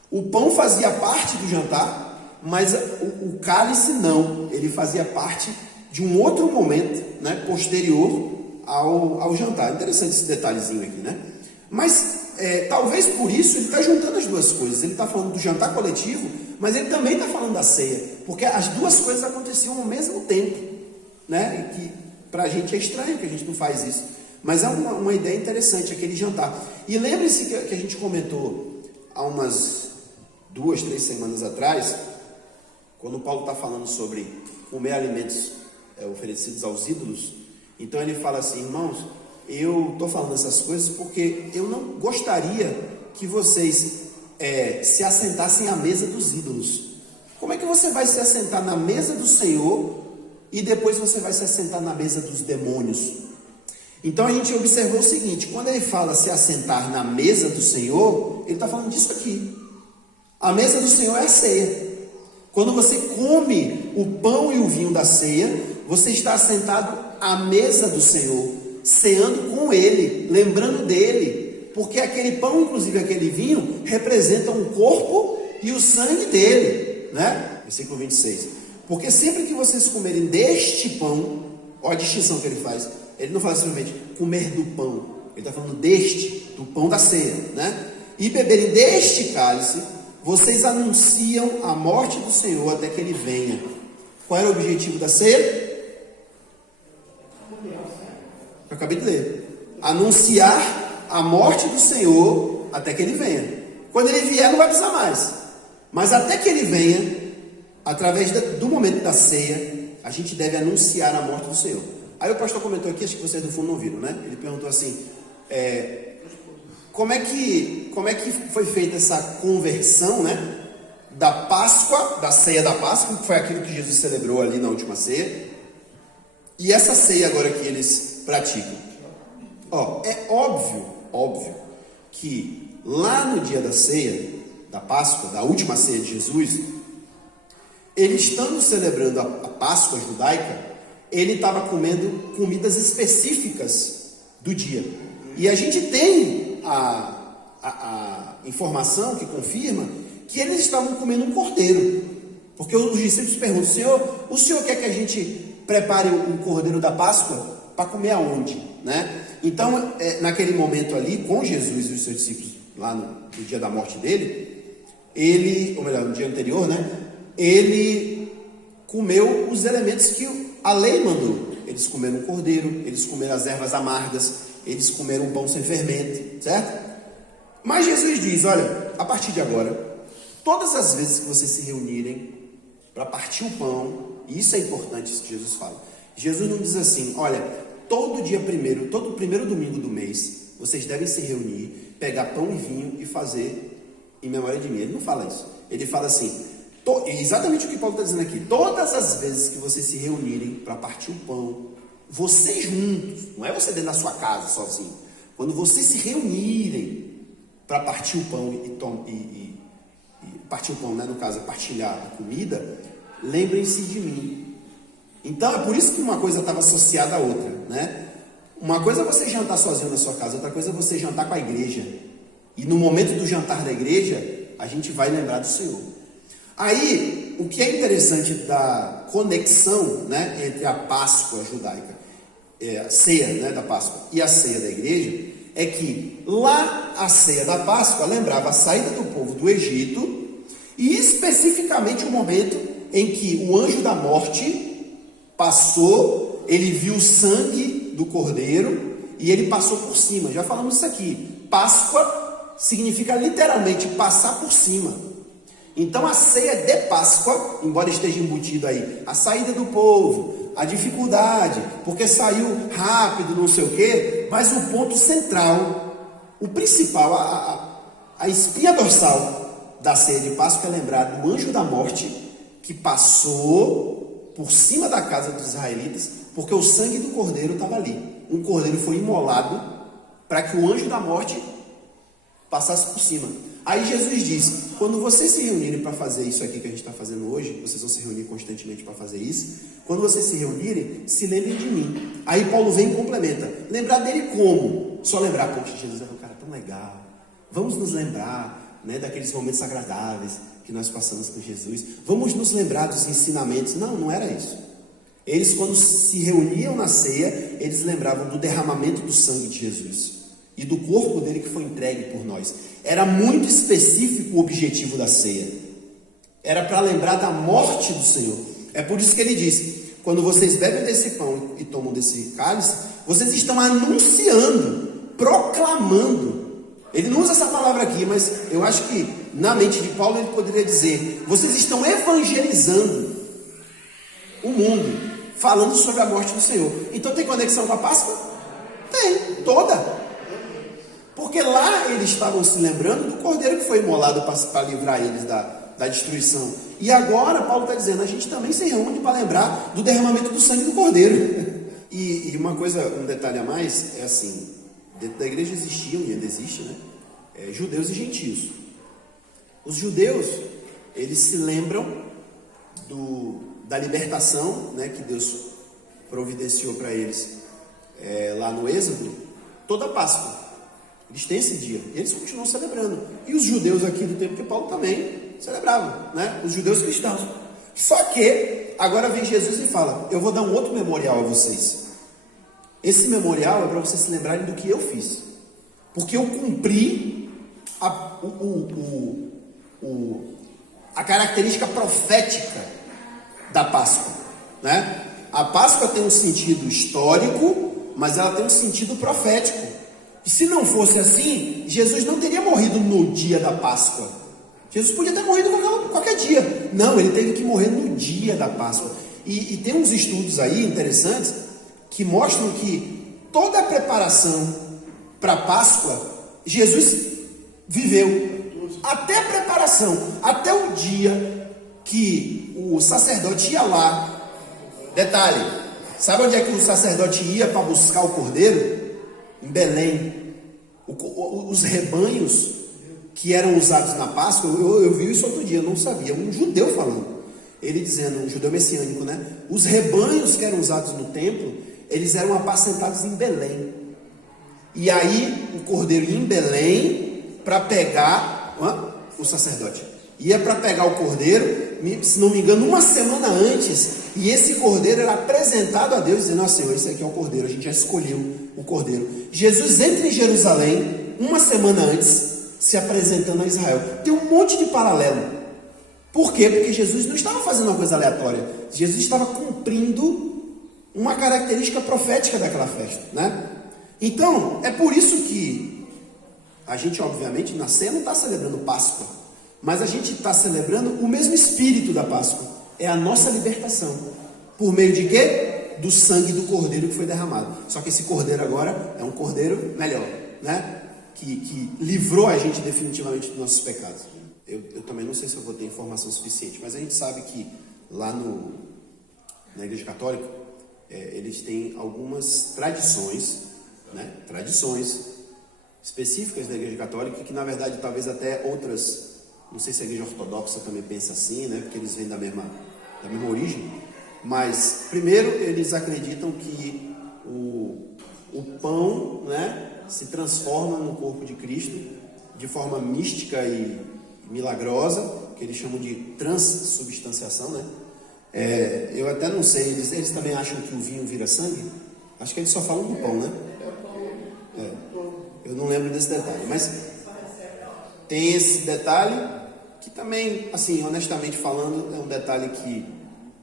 O pão fazia parte do jantar, mas o cálice não. Ele fazia parte de um outro momento, né, posterior ao jantar. Interessante esse detalhezinho aqui, né? Mas talvez por isso ele está juntando as duas coisas. Ele está falando do jantar coletivo, mas ele também está falando da ceia, porque as duas coisas aconteciam ao mesmo tempo, né? E que para a gente é estranho que a gente não faz isso, mas é uma ideia interessante aquele jantar. E lembre-se que a gente comentou há umas 2, 3 semanas atrás, quando Paulo está falando sobre comer alimentos oferecidos aos ídolos. Então ele fala assim, irmãos, eu estou falando essas coisas porque eu não gostaria que vocês se assentassem à mesa dos ídolos. Como é que você vai se assentar na mesa do Senhor e depois você vai se assentar na mesa dos demônios? Então a gente observou o seguinte, quando ele fala se assentar na mesa do Senhor, ele está falando disso aqui. A mesa do Senhor é a ceia. Quando você come o pão e o vinho da ceia, você está assentado à mesa do Senhor, ceando com Ele, lembrando dele, porque aquele pão, inclusive aquele vinho, representam o corpo e o sangue dele, né? Versículo 26. Porque sempre que vocês comerem deste pão, olha a distinção que ele faz, ele não fala simplesmente comer do pão, ele está falando do pão da ceia, né? E beberem deste cálice, vocês anunciam a morte do Senhor até que Ele venha. Qual era o objetivo da ceia? Eu acabei de ler. Anunciar a morte do Senhor até que Ele venha. Quando Ele vier, não vai precisar mais. Mas até que Ele venha, através do momento da ceia, a gente deve anunciar a morte do Senhor. Aí o pastor comentou aqui, acho que vocês do fundo não viram, né? Ele perguntou assim, como é que foi feita essa conversão, né, da Páscoa, da ceia da Páscoa, que foi aquilo que Jesus celebrou ali na última ceia, e essa ceia agora que eles praticam? É óbvio que lá no dia da ceia, da Páscoa, da última ceia de Jesus, ele estando celebrando a Páscoa judaica, ele estava comendo comidas específicas do dia. E a gente tem a informação que confirma que eles estavam comendo um cordeiro. Porque os discípulos perguntam: Senhor, o Senhor quer que a gente prepare o cordeiro da Páscoa para comer aonde? Né? Então, naquele momento ali, com Jesus e os seus discípulos, lá no dia da morte dele, ou melhor, no dia anterior, né? Ele comeu os elementos que a lei mandou. Eles comeram um cordeiro, eles comeram as ervas amargas, eles comeram um pão sem fermento, certo? Mas Jesus diz: olha, a partir de agora, todas as vezes que vocês se reunirem para partir o pão, e isso é importante, isso que Jesus fala. Jesus não diz assim: olha, todo primeiro domingo do mês, vocês devem se reunir, pegar pão e vinho e fazer em memória de mim. Ele não fala isso. Ele fala assim, exatamente o que Paulo está dizendo aqui: todas as vezes que vocês se reunirem para partir o pão, vocês juntos, não é você dentro da sua casa sozinho, quando vocês se reunirem para partir o pão e partir o pão, né, no caso, partilhar a comida, lembrem-se de mim. Então é por isso que uma coisa estava associada à outra, né? Uma coisa é você jantar sozinho na sua casa, outra coisa é você jantar com a igreja. E no momento do jantar da igreja, a gente vai lembrar do Senhor. Aí, o que é interessante da conexão, né, entre a Páscoa judaica, a ceia, né, da Páscoa, e a ceia da igreja, é que lá a ceia da Páscoa lembrava a saída do povo do Egito, e especificamente o momento em que o anjo da morte passou, ele viu o sangue do cordeiro e ele passou por cima. Já falamos isso aqui. Páscoa significa literalmente passar por cima. Então a ceia de Páscoa, embora esteja embutido aí a saída do povo, a dificuldade, porque saiu rápido, não sei o quê, mas o ponto central, o principal, a espinha dorsal da ceia de Páscoa é lembrar do anjo da morte que passou por cima da casa dos israelitas, porque o sangue do cordeiro estava ali. Um cordeiro foi imolado para que o anjo da morte passasse por cima. Aí Jesus diz: quando vocês se reunirem para fazer isso aqui que a gente está fazendo hoje, vocês vão se reunir constantemente para fazer isso, quando vocês se reunirem, se lembrem de mim. Aí Paulo vem e complementa: lembrar dele como? Só lembrar: poxa, Jesus era um cara tão legal, vamos nos lembrar, né, daqueles momentos agradáveis que nós passamos com Jesus, vamos nos lembrar dos ensinamentos. Não era isso. Eles, quando se reuniam na ceia, eles lembravam do derramamento do sangue de Jesus e do corpo dele que foi entregue por nós. Era muito específico o objetivo da ceia. Era para lembrar da morte do Senhor. É por isso que ele diz: quando vocês bebem desse pão e tomam desse cálice, vocês estão anunciando, proclamando. Ele não usa essa palavra aqui, mas eu acho que na mente de Paulo ele poderia dizer: vocês estão evangelizando o mundo, falando sobre a morte do Senhor. Então tem conexão com a Páscoa? Tem, toda. Porque lá eles estavam se lembrando do cordeiro que foi imolado para livrar eles da destruição. E agora Paulo está dizendo: a gente também se reúne para lembrar do derramamento do sangue do cordeiro. E uma coisa, um detalhe a mais, é assim: dentro da igreja existiam, e ainda existe, né, judeus e gentios. Os judeus, eles se lembram da libertação, né, que Deus providenciou para eles lá no Êxodo, toda a Páscoa. Eles têm esse dia, e eles continuam celebrando. E os judeus aqui do tempo de Paulo também celebravam, né? Os judeus cristãos. Só que agora vem Jesus e fala: eu vou dar um outro memorial a vocês. Esse memorial é para vocês se lembrarem do que eu fiz, porque eu cumpri a característica profética da Páscoa, né? A Páscoa tem um sentido histórico, mas ela tem um sentido profético. E se não fosse assim, Jesus não teria morrido no dia da Páscoa. Jesus podia ter morrido qualquer dia. Não, ele teve que morrer no dia da Páscoa. E tem uns estudos aí interessantes que mostram que toda a preparação para a Páscoa, Jesus viveu. Até a preparação, até o dia que o sacerdote ia lá. Detalhe, sabe onde é que o sacerdote ia para buscar o cordeiro? Em Belém. Os rebanhos que eram usados na Páscoa, eu vi isso outro dia, eu não sabia, um judeu falando, ele dizendo, um judeu messiânico, né? Os rebanhos que eram usados no templo, eles eram apacentados em Belém. E aí o cordeiro ia em Belém para pegar o sacerdote. Ia para pegar o cordeiro, se não me engano, uma semana antes. E esse cordeiro era apresentado a Deus, dizendo: ó Senhor, esse aqui é o cordeiro, a gente já escolheu o cordeiro. Jesus entra em Jerusalém uma semana antes, se apresentando a Israel. Tem um monte de paralelo. Por quê? Porque Jesus não estava fazendo uma coisa aleatória. Jesus estava cumprindo uma característica profética daquela festa, né? Então, é por isso que a gente, obviamente, na ceia não está celebrando Páscoa, mas a gente está celebrando o mesmo espírito da Páscoa. É a nossa libertação. Por meio de quê? Do sangue do cordeiro que foi derramado. Só que esse cordeiro agora é um cordeiro melhor, né? Que livrou a gente definitivamente dos nossos pecados. Eu também não sei se eu vou ter informação suficiente, mas a gente sabe que lá na Igreja Católica, eles têm algumas tradições, né? Tradições específicas da Igreja Católica, que na verdade talvez até outras, não sei se a Igreja Ortodoxa também pensa assim, né? Porque eles vêm da mesma origem. Mas primeiro eles acreditam que o pão, né, se transforma no corpo de Cristo de forma mística e milagrosa, que eles chamam de transubstanciação, né? Eu até não sei, eles também acham que o vinho vira sangue? Acho que eles só falam do pão, né? Eu não lembro desse detalhe, mas tem esse detalhe que também, assim, honestamente falando, é um detalhe que,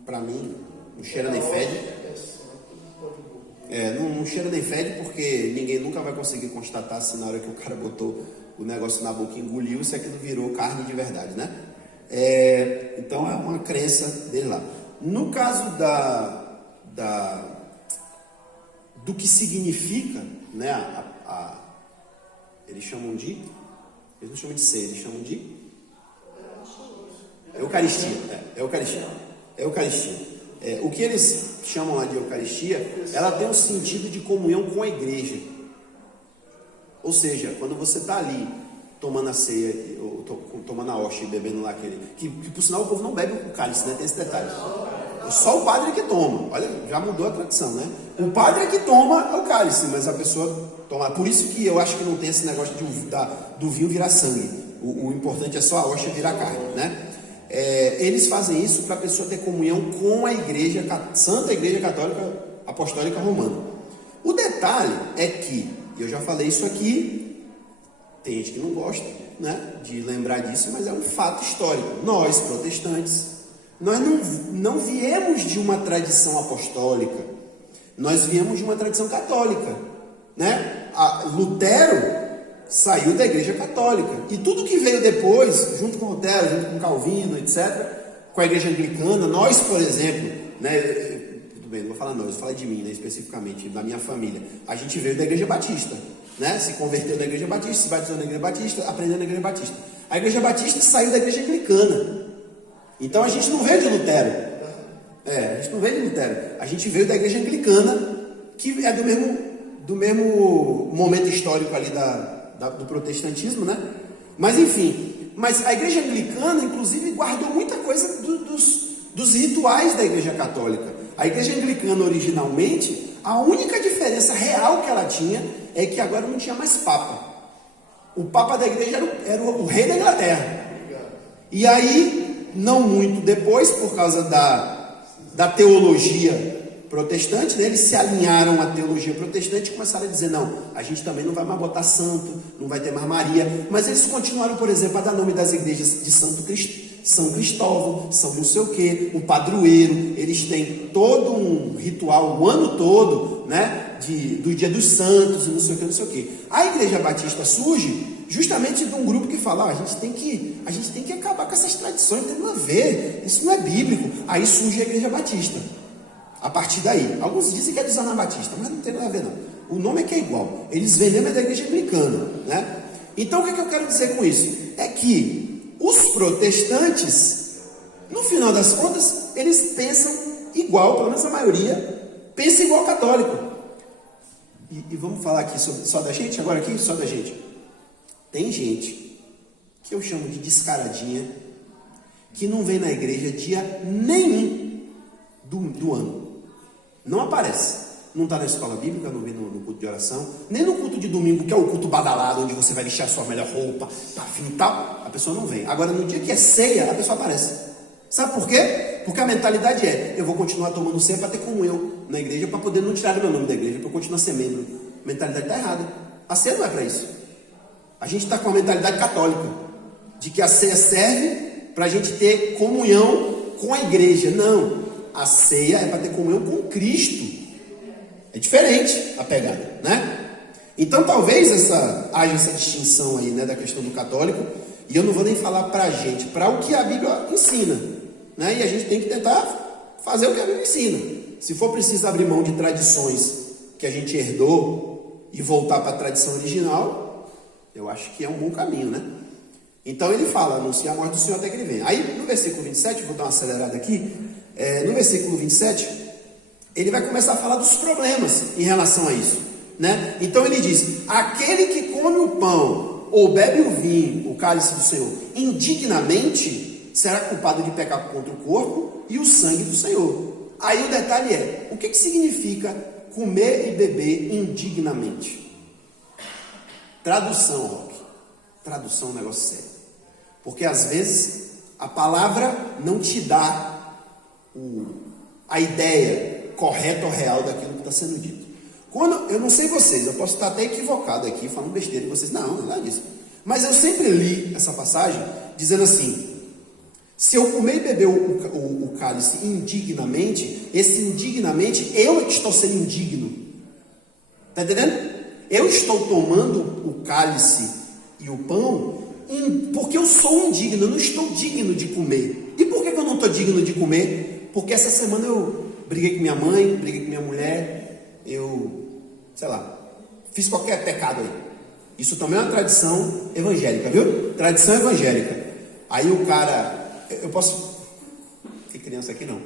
para mim, não cheira nem fede. Não cheira nem fede, porque ninguém nunca vai conseguir constatar se na hora que o cara botou o negócio na boca e engoliu, se aquilo virou carne de verdade, né? Então é uma crença dele lá. No caso do que significa, né? Eles chamam de... Eles não chamam de ceia, eles chamam de... Eucaristia. Eucaristia. O que eles chamam lá de Eucaristia, ela tem um sentido de comunhão com a igreja. Ou seja, quando você está ali tomando a ceia, ou tomando a hóstia e bebendo lá aquele... Que por sinal o povo não bebe o cálice, né? Tem esse detalhe. Só o padre que toma. Olha, já mudou a tradição, né? O padre é que toma o cálice, mas a pessoa toma. Por isso que eu acho que não tem esse negócio do vinho virar sangue. O importante é só a hóstia virar carne, né? Eles fazem isso para a pessoa ter comunhão com a igreja, Santa Igreja Católica Apostólica Romana. O detalhe é que, eu já falei isso aqui, tem gente que não gosta, né, de lembrar disso, mas é um fato histórico. Nós, protestantes, nós não viemos de uma tradição apostólica, nós viemos de uma tradição católica, né? Lutero saiu da Igreja Católica, e tudo que veio depois, junto com Lutero, junto com Calvino, etc., com a Igreja Anglicana, nós, por exemplo, né, tudo bem, não vou falar nós, vou falar de mim, né, especificamente, da minha família, a gente veio da Igreja Batista, né, se converteu na Igreja Batista, se batizou na Igreja Batista, aprendeu na Igreja Batista. A Igreja Batista saiu da Igreja Anglicana, então a gente não veio de Lutero, a gente não veio de Lutero, a gente veio da Igreja Anglicana, que é do mesmo momento histórico ali do protestantismo, né? Mas enfim, a Igreja Anglicana, inclusive, guardou muita coisa dos rituais da Igreja Católica. A Igreja Anglicana, originalmente, a única diferença real que ela tinha é que agora não tinha mais Papa. O Papa da Igreja era o rei da Inglaterra. E aí, não muito depois, por causa da teologia protestante, né, eles se alinharam à teologia protestante e começaram a dizer: não, a gente também não vai mais botar santo, não vai ter mais Maria, mas eles continuaram, por exemplo, a dar nome das igrejas de São Cristóvão, São não sei o que, o padroeiro. Eles têm todo um ritual o ano todo, né, do Dia dos Santos e não sei o que. A Igreja Batista surge justamente de um grupo que fala: a gente tem que acabar com essas tradições, não tem nada a ver, isso não é bíblico. Aí surge a Igreja Batista. A partir daí, alguns dizem que é dos Anabatistas, mas não tem nada a ver não. O nome é que é igual. Eles vêm mesmo da Igreja Anglicana, né? Então o que eu quero dizer com isso? É que os protestantes, no final das contas, eles pensam igual, pelo menos a maioria, pensa igual ao católico. E vamos falar aqui só da gente, agora aqui, só da gente. Tem gente que eu chamo de descaradinha, que não vem na igreja dia nenhum do ano. Não aparece. não está na escola bíblica, não vem no culto de oração, nem no culto de domingo, que é o culto badalado, onde você vai vestir a sua melhor roupa, tá fim e tal, a pessoa não vem. Agora, no dia que é ceia, a pessoa aparece. Sabe por quê? Porque a mentalidade é, eu vou continuar tomando ceia para ter comunhão na igreja, para poder não tirar o meu nome da igreja, para eu continuar ser membro. A mentalidade está errada. A ceia não é para isso. A gente está com a mentalidade católica, de que a ceia serve para a gente ter comunhão com a igreja. Não, a ceia é para ter comunhão com Cristo. É diferente a pegada, né? Então talvez haja essa distinção aí, né, da questão do católico, e eu não vou nem falar para a gente, para o que a Bíblia ensina, né? E a gente tem que tentar fazer o que a Bíblia ensina. Se for preciso abrir mão de tradições que a gente herdou e voltar para a tradição original, eu acho que é um bom caminho, né? Então ele fala, anuncia a morte do Senhor até que ele venha. Aí no versículo 27, vou dar uma acelerada aqui, no versículo 27, ele vai começar a falar dos problemas em relação a isso, né? Então ele diz, aquele que come o pão ou bebe o vinho, o cálice do Senhor, indignamente, será culpado de pecar contra o corpo e o sangue do Senhor. Aí o detalhe é, o que significa comer e beber indignamente? Tradução, Roque. Tradução é um negócio sério. Porque às vezes a palavra não te dá a ideia correta ou real daquilo que está sendo dito. Eu não sei vocês, eu posso estar até equivocado aqui, falando besteira de vocês. Não, nada disso. Mas eu sempre li essa passagem dizendo assim, se eu comer e beber o cálice indignamente, esse indignamente, eu é que estou sendo indigno. Está entendendo? Eu estou tomando o cálice e o pão porque eu sou indigno, eu não estou digno de comer. E por que eu não estou digno de comer? Porque essa semana eu briguei com minha mãe, briguei com minha mulher, fiz qualquer pecado aí. Isso também é uma tradição evangélica, viu? Tradição evangélica. Aí o cara, eu posso... Tem criança aqui? Não.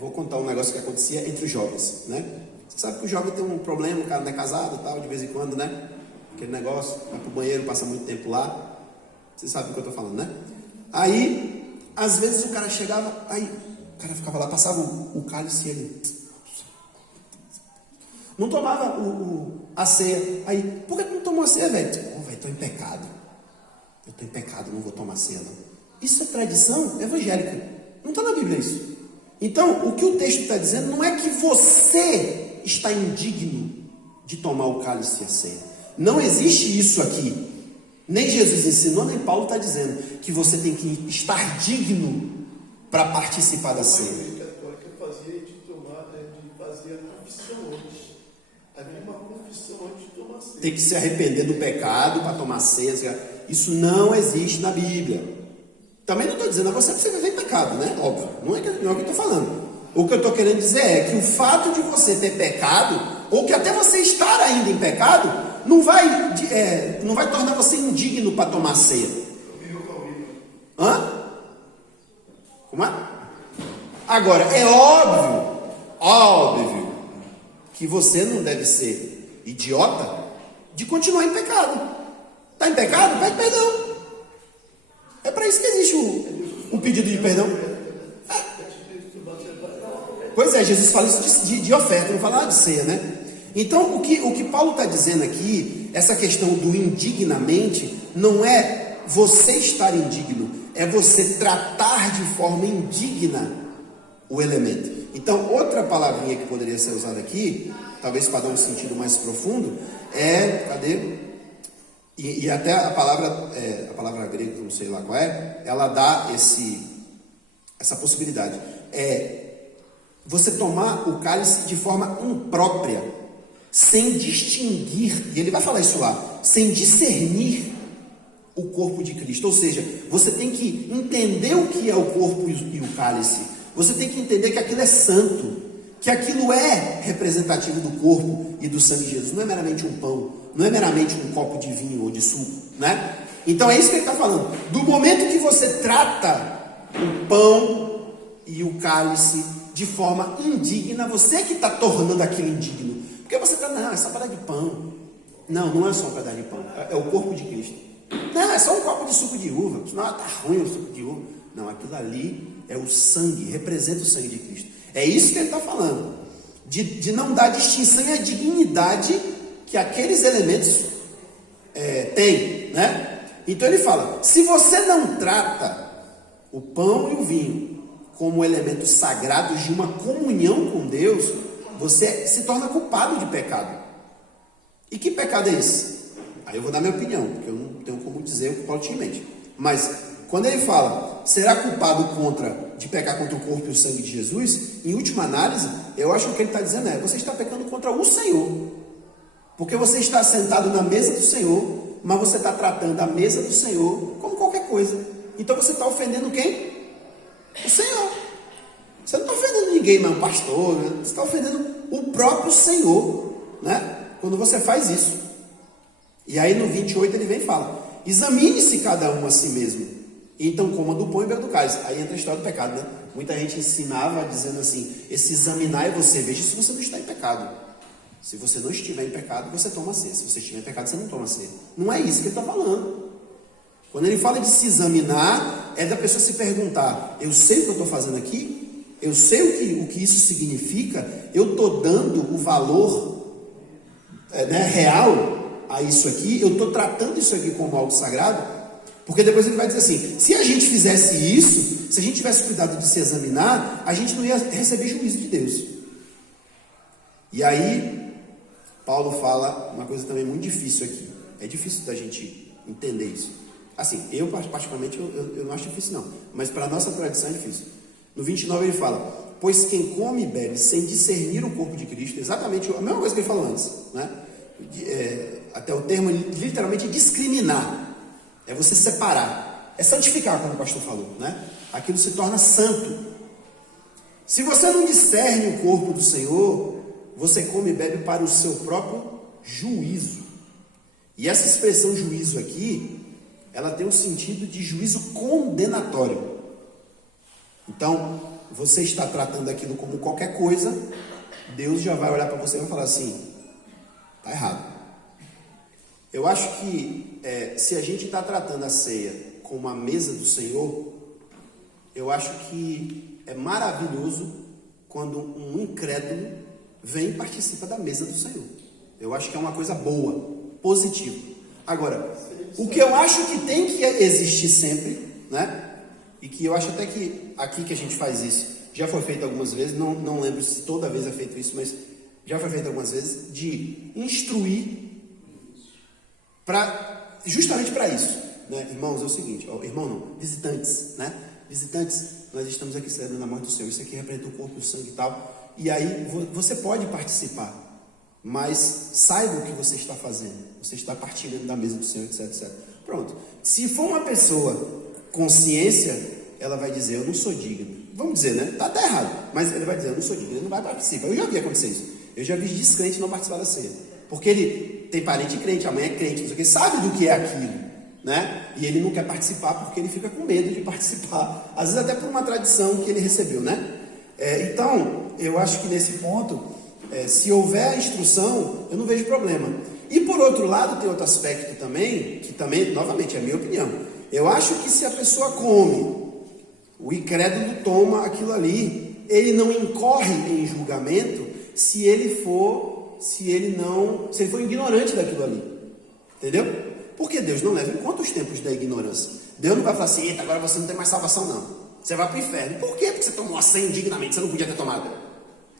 Vou contar um negócio que acontecia entre os jovens, né? Você sabe que o jovem tem um problema, o cara não é casado e tal, de vez em quando, né? Aquele negócio, vai pro banheiro, passa muito tempo lá. Você sabe do que eu tô falando, né? Aí, às vezes o cara chegava, aí o cara ficava lá, passava o cálice e ele... Não tomava a ceia. Aí, por que tu não tomou a ceia, velho? Velho, tô em pecado. Eu tô em pecado, não vou tomar ceia, não. Isso é tradição evangélica. Não está na Bíblia isso. Então, o que o texto está dizendo não é que você está indigno de tomar o cálice e a ceia. Não existe isso aqui. Nem Jesus ensinou, nem Paulo está dizendo que você tem que estar digno para participar da ceia. A católica fazia de fazer a confissão antes. Havia uma confissão antes de tomar ceia. Tem que se arrepender do pecado para tomar ceia. Isso não existe na Bíblia. Também não estou dizendo a você que você viver em pecado, né? Óbvio, não é o que eu estou falando. O que eu estou querendo dizer é que o fato de você ter pecado, ou que até você estar ainda em pecado, não vai tornar você indigno para tomar ceia. Hã? Como é? Agora, é óbvio, que você não deve ser idiota de continuar em pecado. Está em pecado? Pede perdão. É para isso que existe o pedido de perdão. Pois é, Jesus fala isso de oferta, não fala de ceia, né? Então, o que Paulo está dizendo aqui, essa questão do indignamente, não é você estar indigno, é você tratar de forma indigna o elemento. Então, outra palavrinha que poderia ser usada aqui, talvez para dar um sentido mais profundo, E até a palavra grega, não sei lá qual é, ela dá essa possibilidade. Você tomar o cálice de forma imprópria, sem distinguir, e ele vai falar isso lá, sem discernir o corpo de Cristo. Ou seja, você tem que entender o que é o corpo e o cálice. Você tem que entender que aquilo é santo, que aquilo é representativo do corpo e do sangue de Jesus. Não é meramente um pão, não é meramente um copo de vinho ou de suco, né? Então é isso que ele está falando. Do momento que você trata o pão e o cálice de forma indigna, você que está tornando aquilo indigno. Porque você está, não, é só um pedaço de pão. Não é só um pedaço de pão, é o corpo de Cristo. Não, é só um copo de suco de uva, senão está ruim o suco de uva. Não, aquilo ali é o sangue, representa o sangue de Cristo. É isso que ele está falando. de não dar distinção e a dignidade que aqueles elementos têm, né? Então ele fala, se você não trata o pão e o vinho como elementos sagrados de uma comunhão com Deus, você se torna culpado de pecado. E que pecado é esse? Aí eu vou dar minha opinião, porque eu não tenho como dizer o que Paulo tinha em mente. Mas, quando ele fala, será culpado de pecar contra o corpo e o sangue de Jesus, em última análise, eu acho que o que ele está dizendo você está pecando contra o Senhor. Porque você está sentado na mesa do Senhor, mas você está tratando a mesa do Senhor como qualquer coisa. Então você está ofendendo quem? O Senhor. Você não está ofendendo ninguém, mas um pastor, né? Você está ofendendo o próprio Senhor, né? Quando você faz isso. E aí no 28 ele vem e fala, examine-se cada um a si mesmo, e então coma do pão e beba do cálice. Aí entra a história do pecado, né? Muita gente ensinava dizendo assim, esse examinar é você, veja se você não está em pecado. Se você não estiver em pecado, você toma ceia. Se você estiver em pecado, você não toma ceia. Não é isso que ele está falando. Quando ele fala de se examinar, é da pessoa se perguntar, eu sei o que eu estou fazendo aqui? Eu sei o que isso significa? Eu estou dando o valor real a isso aqui? Eu estou tratando isso aqui como algo sagrado? Porque depois ele vai dizer assim, se a gente fizesse isso, se a gente tivesse cuidado de se examinar, a gente não ia receber juízo de Deus. E aí, Paulo fala uma coisa também muito difícil aqui. É difícil da gente entender isso. Assim, eu particularmente, eu não acho difícil não. Mas para a nossa tradição é difícil. No 29 ele fala, pois quem come e bebe sem discernir o corpo de Cristo, exatamente a mesma coisa que ele falou antes, né? Até o termo literalmente é discriminar. É você separar. É santificar, como o pastor falou, né? Aquilo se torna santo. Se você não discerne o corpo do Senhor, você come e bebe para o seu próprio juízo. E essa expressão juízo aqui, ela tem um sentido de juízo condenatório. Então, você está tratando aquilo como qualquer coisa, Deus já vai olhar para você e vai falar assim, está errado. Eu acho que se a gente está tratando a ceia como a mesa do Senhor, eu acho que é maravilhoso quando um incrédulo vem e participa da mesa do Senhor. Eu acho que é uma coisa boa, positiva. Agora, o que eu acho que tem que existir sempre, né? E que eu acho até que aqui que a gente faz isso, já foi feito algumas vezes, não lembro se toda vez é feito isso, mas já foi feito algumas vezes, de instruir justamente para isso, né? Irmãos, é o seguinte, visitantes, né? Visitantes, nós estamos aqui celebrando a morte do Senhor, isso aqui representa o corpo e o sangue e tal, e aí você pode participar, mas saiba o que você está fazendo, você está partilhando da mesa do Senhor, etc, etc. Pronto. Se for uma pessoa consciência, ela vai dizer, eu não sou digno. Vamos dizer, né? Tá até errado, mas ele vai dizer, eu não sou digno, ele não vai participar. Eu já vi acontecer isso. Eu já vi descrente não participar da ceia. Porque ele tem parente crente, a mãe é crente, não sei o que, sabe do que é aquilo, né? E ele não quer participar porque ele fica com medo de participar. Às vezes até por uma tradição que ele recebeu, né? Então, eu acho que nesse ponto, se houver a instrução, eu não vejo problema. E por outro lado, tem outro aspecto também, que também, novamente, é a minha opinião. Eu acho que se a pessoa come, o incrédulo toma aquilo ali, ele não incorre em julgamento se ele for ignorante daquilo ali. Entendeu? Porque Deus não leva em conta os tempos da ignorância. Deus não vai falar assim, eita, agora você não tem mais salvação não. Você vai para o inferno. Por quê? Porque você tomou a ceia indignamente, você não podia ter tomado.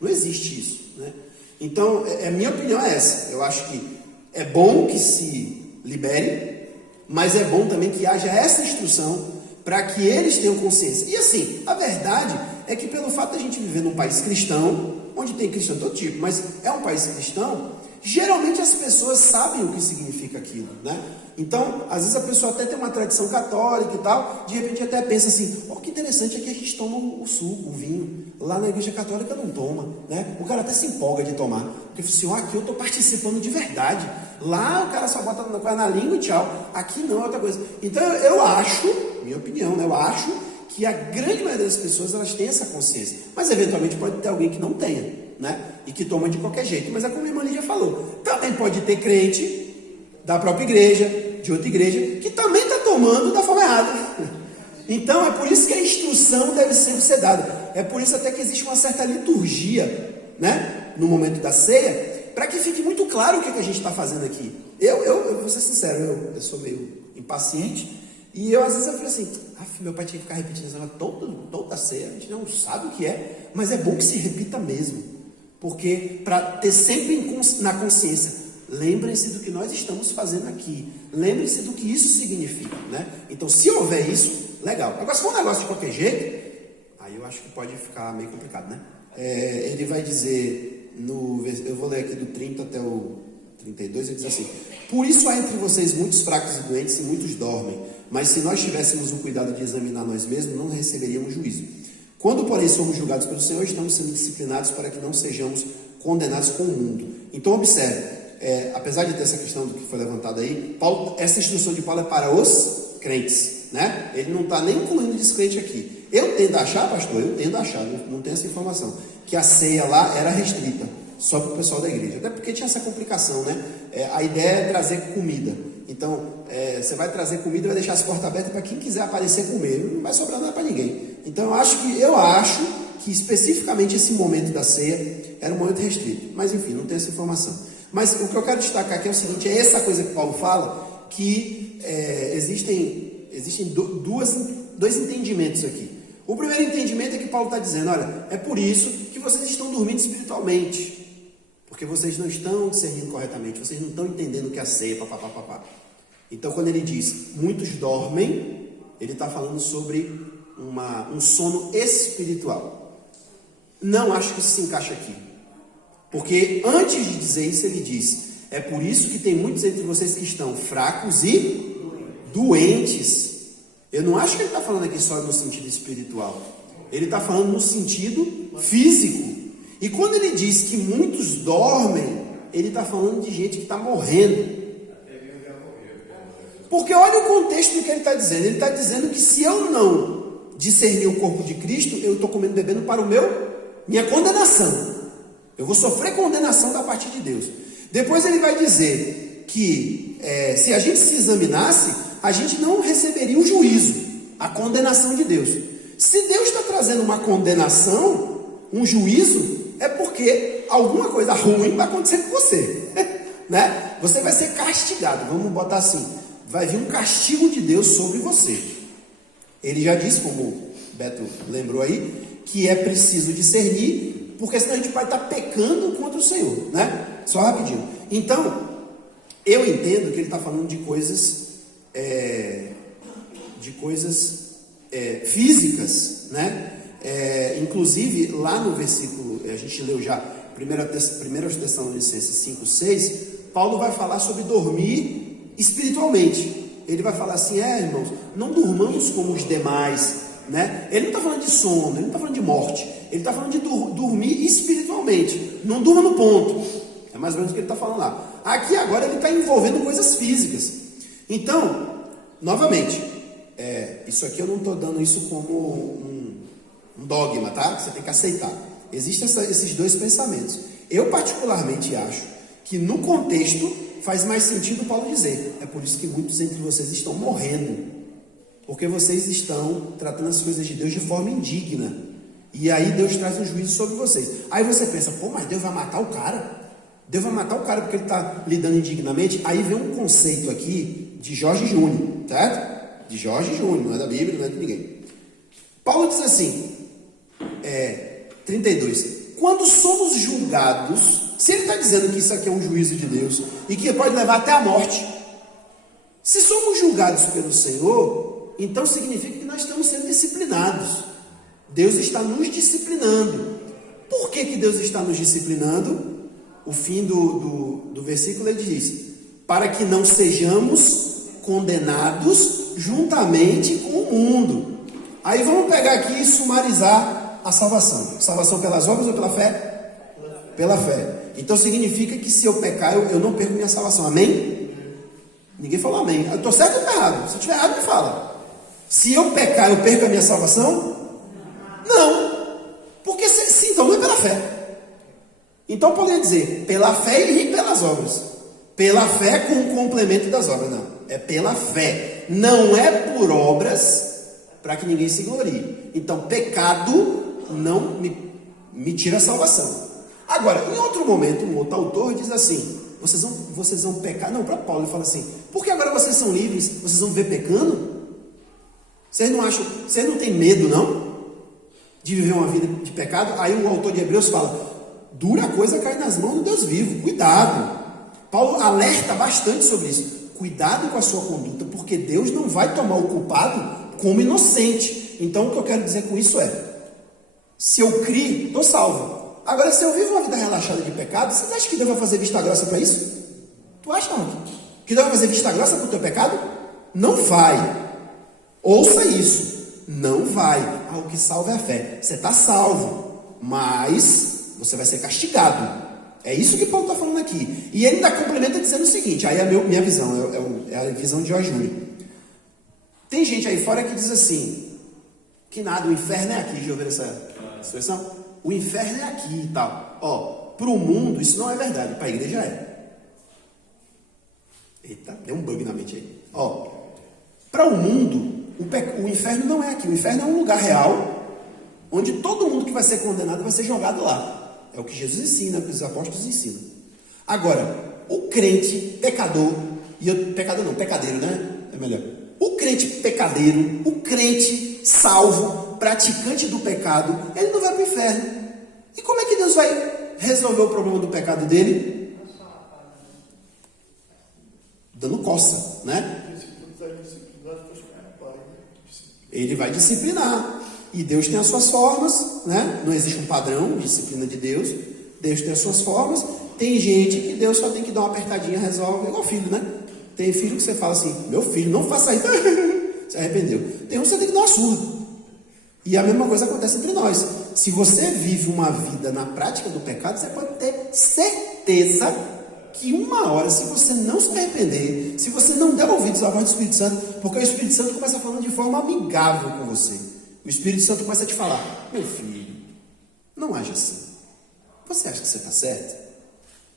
Não existe isso, né? Então, a minha opinião é essa. Eu acho que é bom que se libere, mas é bom também que haja essa instrução para que eles tenham consciência. E assim, a verdade é que pelo fato de a gente viver num país cristão, onde tem cristão de todo tipo, mas é um país cristão, geralmente as pessoas sabem o que significa aquilo, né? Então, às vezes a pessoa até tem uma tradição católica e tal, de repente até pensa assim, que interessante, aqui a gente toma o suco, o vinho, lá na igreja católica não toma, né? O cara até se empolga de tomar, porque assim, aqui eu estou participando de verdade, lá o cara só bota na língua e tchau, aqui não é outra coisa. Então eu acho, minha opinião, né? Eu acho que a grande maioria das pessoas, elas têm essa consciência, mas eventualmente pode ter alguém que não tenha, né? E que toma de qualquer jeito, mas é como a irmã Lídia falou, também pode ter crente da própria igreja, de outra igreja, que também está tomando da forma errada. Então é por isso que a instrução deve sempre ser dada, é por isso até que existe uma certa liturgia, né? no momento da ceia, para que fique muito claro o que a gente está fazendo aqui. Eu vou ser sincero, eu sou meio impaciente, e às vezes eu falei assim, meu pai tinha que ficar repetindo essa toda a ceia, a gente não sabe o que é, mas é bom que se repita mesmo, porque para ter sempre na consciência, lembrem-se do que nós estamos fazendo aqui, lembrem-se do que isso significa, né? Então, se houver isso, legal. Agora, se for um negócio de qualquer jeito, aí eu acho que pode ficar meio complicado, né? Ele vai dizer, eu vou ler aqui do 30 até o 32, ele diz assim: por isso há entre vocês muitos fracos e doentes e muitos dormem, mas se nós tivéssemos o cuidado de examinar nós mesmos, não receberíamos juízo. Quando, porém, somos julgados pelo Senhor, estamos sendo disciplinados para que não sejamos condenados com o mundo. Então, observe, apesar de ter essa questão do que foi levantado aí, essa instrução de Paulo é para os crentes, né? Ele não está nem incluindo descrente aqui. Eu tendo a achar, pastor, não tenho essa informação, que a ceia lá era restrita só para o pessoal da igreja, até porque tinha essa complicação, né? A ideia é trazer comida. Então, você vai trazer comida e vai deixar as portas abertas para quem quiser aparecer comer, não vai sobrar nada para ninguém. Então, eu acho que especificamente esse momento da ceia era um momento restrito, mas enfim, não tenho essa informação. Mas o que eu quero destacar aqui é o seguinte: é essa coisa que Paulo fala, que existem dois entendimentos aqui. O primeiro entendimento é que Paulo está dizendo, olha, é por isso que vocês estão dormindo espiritualmente, porque vocês não estão discernindo corretamente, vocês não estão entendendo o que é a ceia, papapá. Então, quando ele diz, muitos dormem, ele está falando sobre um sono espiritual. Não acho que isso se encaixa aqui, porque antes de dizer isso, ele diz, é por isso que tem muitos entre vocês que estão fracos e doentes. Eu não acho que ele está falando aqui só no sentido espiritual. Ele está falando no sentido físico. E quando ele diz que muitos dormem, ele está falando de gente que está morrendo. Porque olha o contexto do que ele está dizendo. Ele está dizendo que se eu não discernir o corpo de Cristo, eu estou comendo e bebendo para minha condenação. Eu vou sofrer condenação da parte de Deus. Depois ele vai dizer que se a gente se examinasse, a gente não receberia o juízo, a condenação de Deus. Se Deus está trazendo uma condenação, um juízo, é porque alguma coisa ruim vai acontecer com você, né? Você vai ser castigado, vamos botar assim, vai vir um castigo de Deus sobre você. Ele já disse, como o Beto lembrou aí, que é preciso discernir, porque senão a gente vai estar pecando contra o Senhor, né? Só rapidinho. Então, eu entendo que ele está falando de coisas físicas, né? Inclusive lá no versículo, a gente leu já 1 Tessalonicenses 5:6, Paulo vai falar sobre dormir espiritualmente. Ele vai falar assim, irmãos, não durmamos como os demais, né? Ele não está falando de sono, ele não está falando de morte, ele está falando de dormir espiritualmente. Não durma no ponto, é mais ou menos o que ele está falando lá. Aqui agora ele está envolvendo coisas físicas. Então, novamente, isso aqui eu não estou dando isso como um dogma, tá? Você tem que aceitar. Existem esses dois pensamentos. Eu particularmente acho que no contexto faz mais sentido Paulo dizer, é por isso que muitos entre vocês estão morrendo, porque vocês estão tratando as coisas de Deus de forma indigna, e aí Deus traz um juízo sobre vocês. Aí você pensa, mas Deus vai matar o cara? Deus vai matar o cara porque ele está lidando indignamente? Aí vem um conceito aqui de Jorge Júnior, certo? De Jorge Júnior, não é da Bíblia, não é de ninguém. Paulo diz assim, 32, quando somos julgados, se ele está dizendo que isso aqui é um juízo de Deus e que pode levar até a morte, se somos julgados pelo Senhor, então significa que nós estamos sendo disciplinados. Deus está nos disciplinando. Por que Deus está nos disciplinando? O fim do versículo ele diz, para que não sejamos condenados juntamente com o mundo. Aí vamos pegar aqui e sumarizar a salvação. Salvação pelas obras ou pela fé? Pela fé. Então significa que se eu pecar, eu não perco minha salvação. Amém? Ninguém falou amém. Eu estou certo ou estou errado? Se eu estiver errado, me fala. Se eu pecar, eu perco a minha salvação? Não. Porque então não é pela fé. Então poderia dizer, pela fé e pelas obras. Pela fé com o complemento das obras. Não, é pela fé. Não é por obras para que ninguém se glorie. Então pecado não me tira a salvação. Agora, em outro momento, um outro autor diz assim, vocês vão pecar. Não, para Paulo ele fala assim, porque agora vocês são livres, vocês vão viver pecando? Vocês não têm medo, não? De viver uma vida de pecado? Aí o autor de Hebreus fala, dura coisa cair nas mãos do Deus vivo, cuidado. Paulo alerta bastante sobre isso. Cuidado com a sua conduta, porque Deus não vai tomar o culpado como inocente. Então o que eu quero dizer com isso é, se eu crio, estou salvo. Agora, se eu vivo uma vida relaxada de pecado, vocês acham que Deus vai fazer vista grossa para isso? Tu acha, não? Que Deus vai fazer vista grossa para o teu pecado? Não vai. Ouça isso. Não vai. O que salva é a fé. Você está salvo, mas você vai ser castigado. É isso que Paulo está falando aqui. E ele ainda complementa dizendo o seguinte, aí a minha visão, é a visão de Jorge Júnior. Tem gente aí fora que diz assim, que nada, o inferno é aqui. Já ouviram essa expressão? O inferno é aqui e tal. Para o mundo isso não é verdade, para a igreja é. Eita, deu um bug na mente aí. Para o mundo, o inferno não é aqui. O inferno é um lugar real, onde todo mundo que vai ser condenado vai ser jogado lá. É o que Jesus ensina, é o que os apóstolos ensinam. Agora, o crente pecador, pecadeiro, né? É melhor. O crente pecadeiro, o crente salvo, praticante do pecado, ele não vai para o inferno. E como é que Deus vai resolver o problema do pecado dele? Dando coça, né? Ele vai disciplinar. E Deus tem as suas formas, né? Não existe um padrão de disciplina de Deus. Deus tem as suas formas. Tem gente que Deus só tem que dar uma apertadinha, resolve. Igual filho, né? Tem filho que você fala assim, meu filho, não faça isso. Se arrependeu. Tem um que você tem que dar uma surra. E a mesma coisa acontece entre nós. Se você vive uma vida na prática do pecado, você pode ter certeza que uma hora, se você não se arrepender, se você não der ouvidos à voz do Espírito Santo, porque o Espírito Santo começa falando de forma amigável com você. O Espírito Santo começa a te falar, meu filho, não age assim. Você acha que você está certo?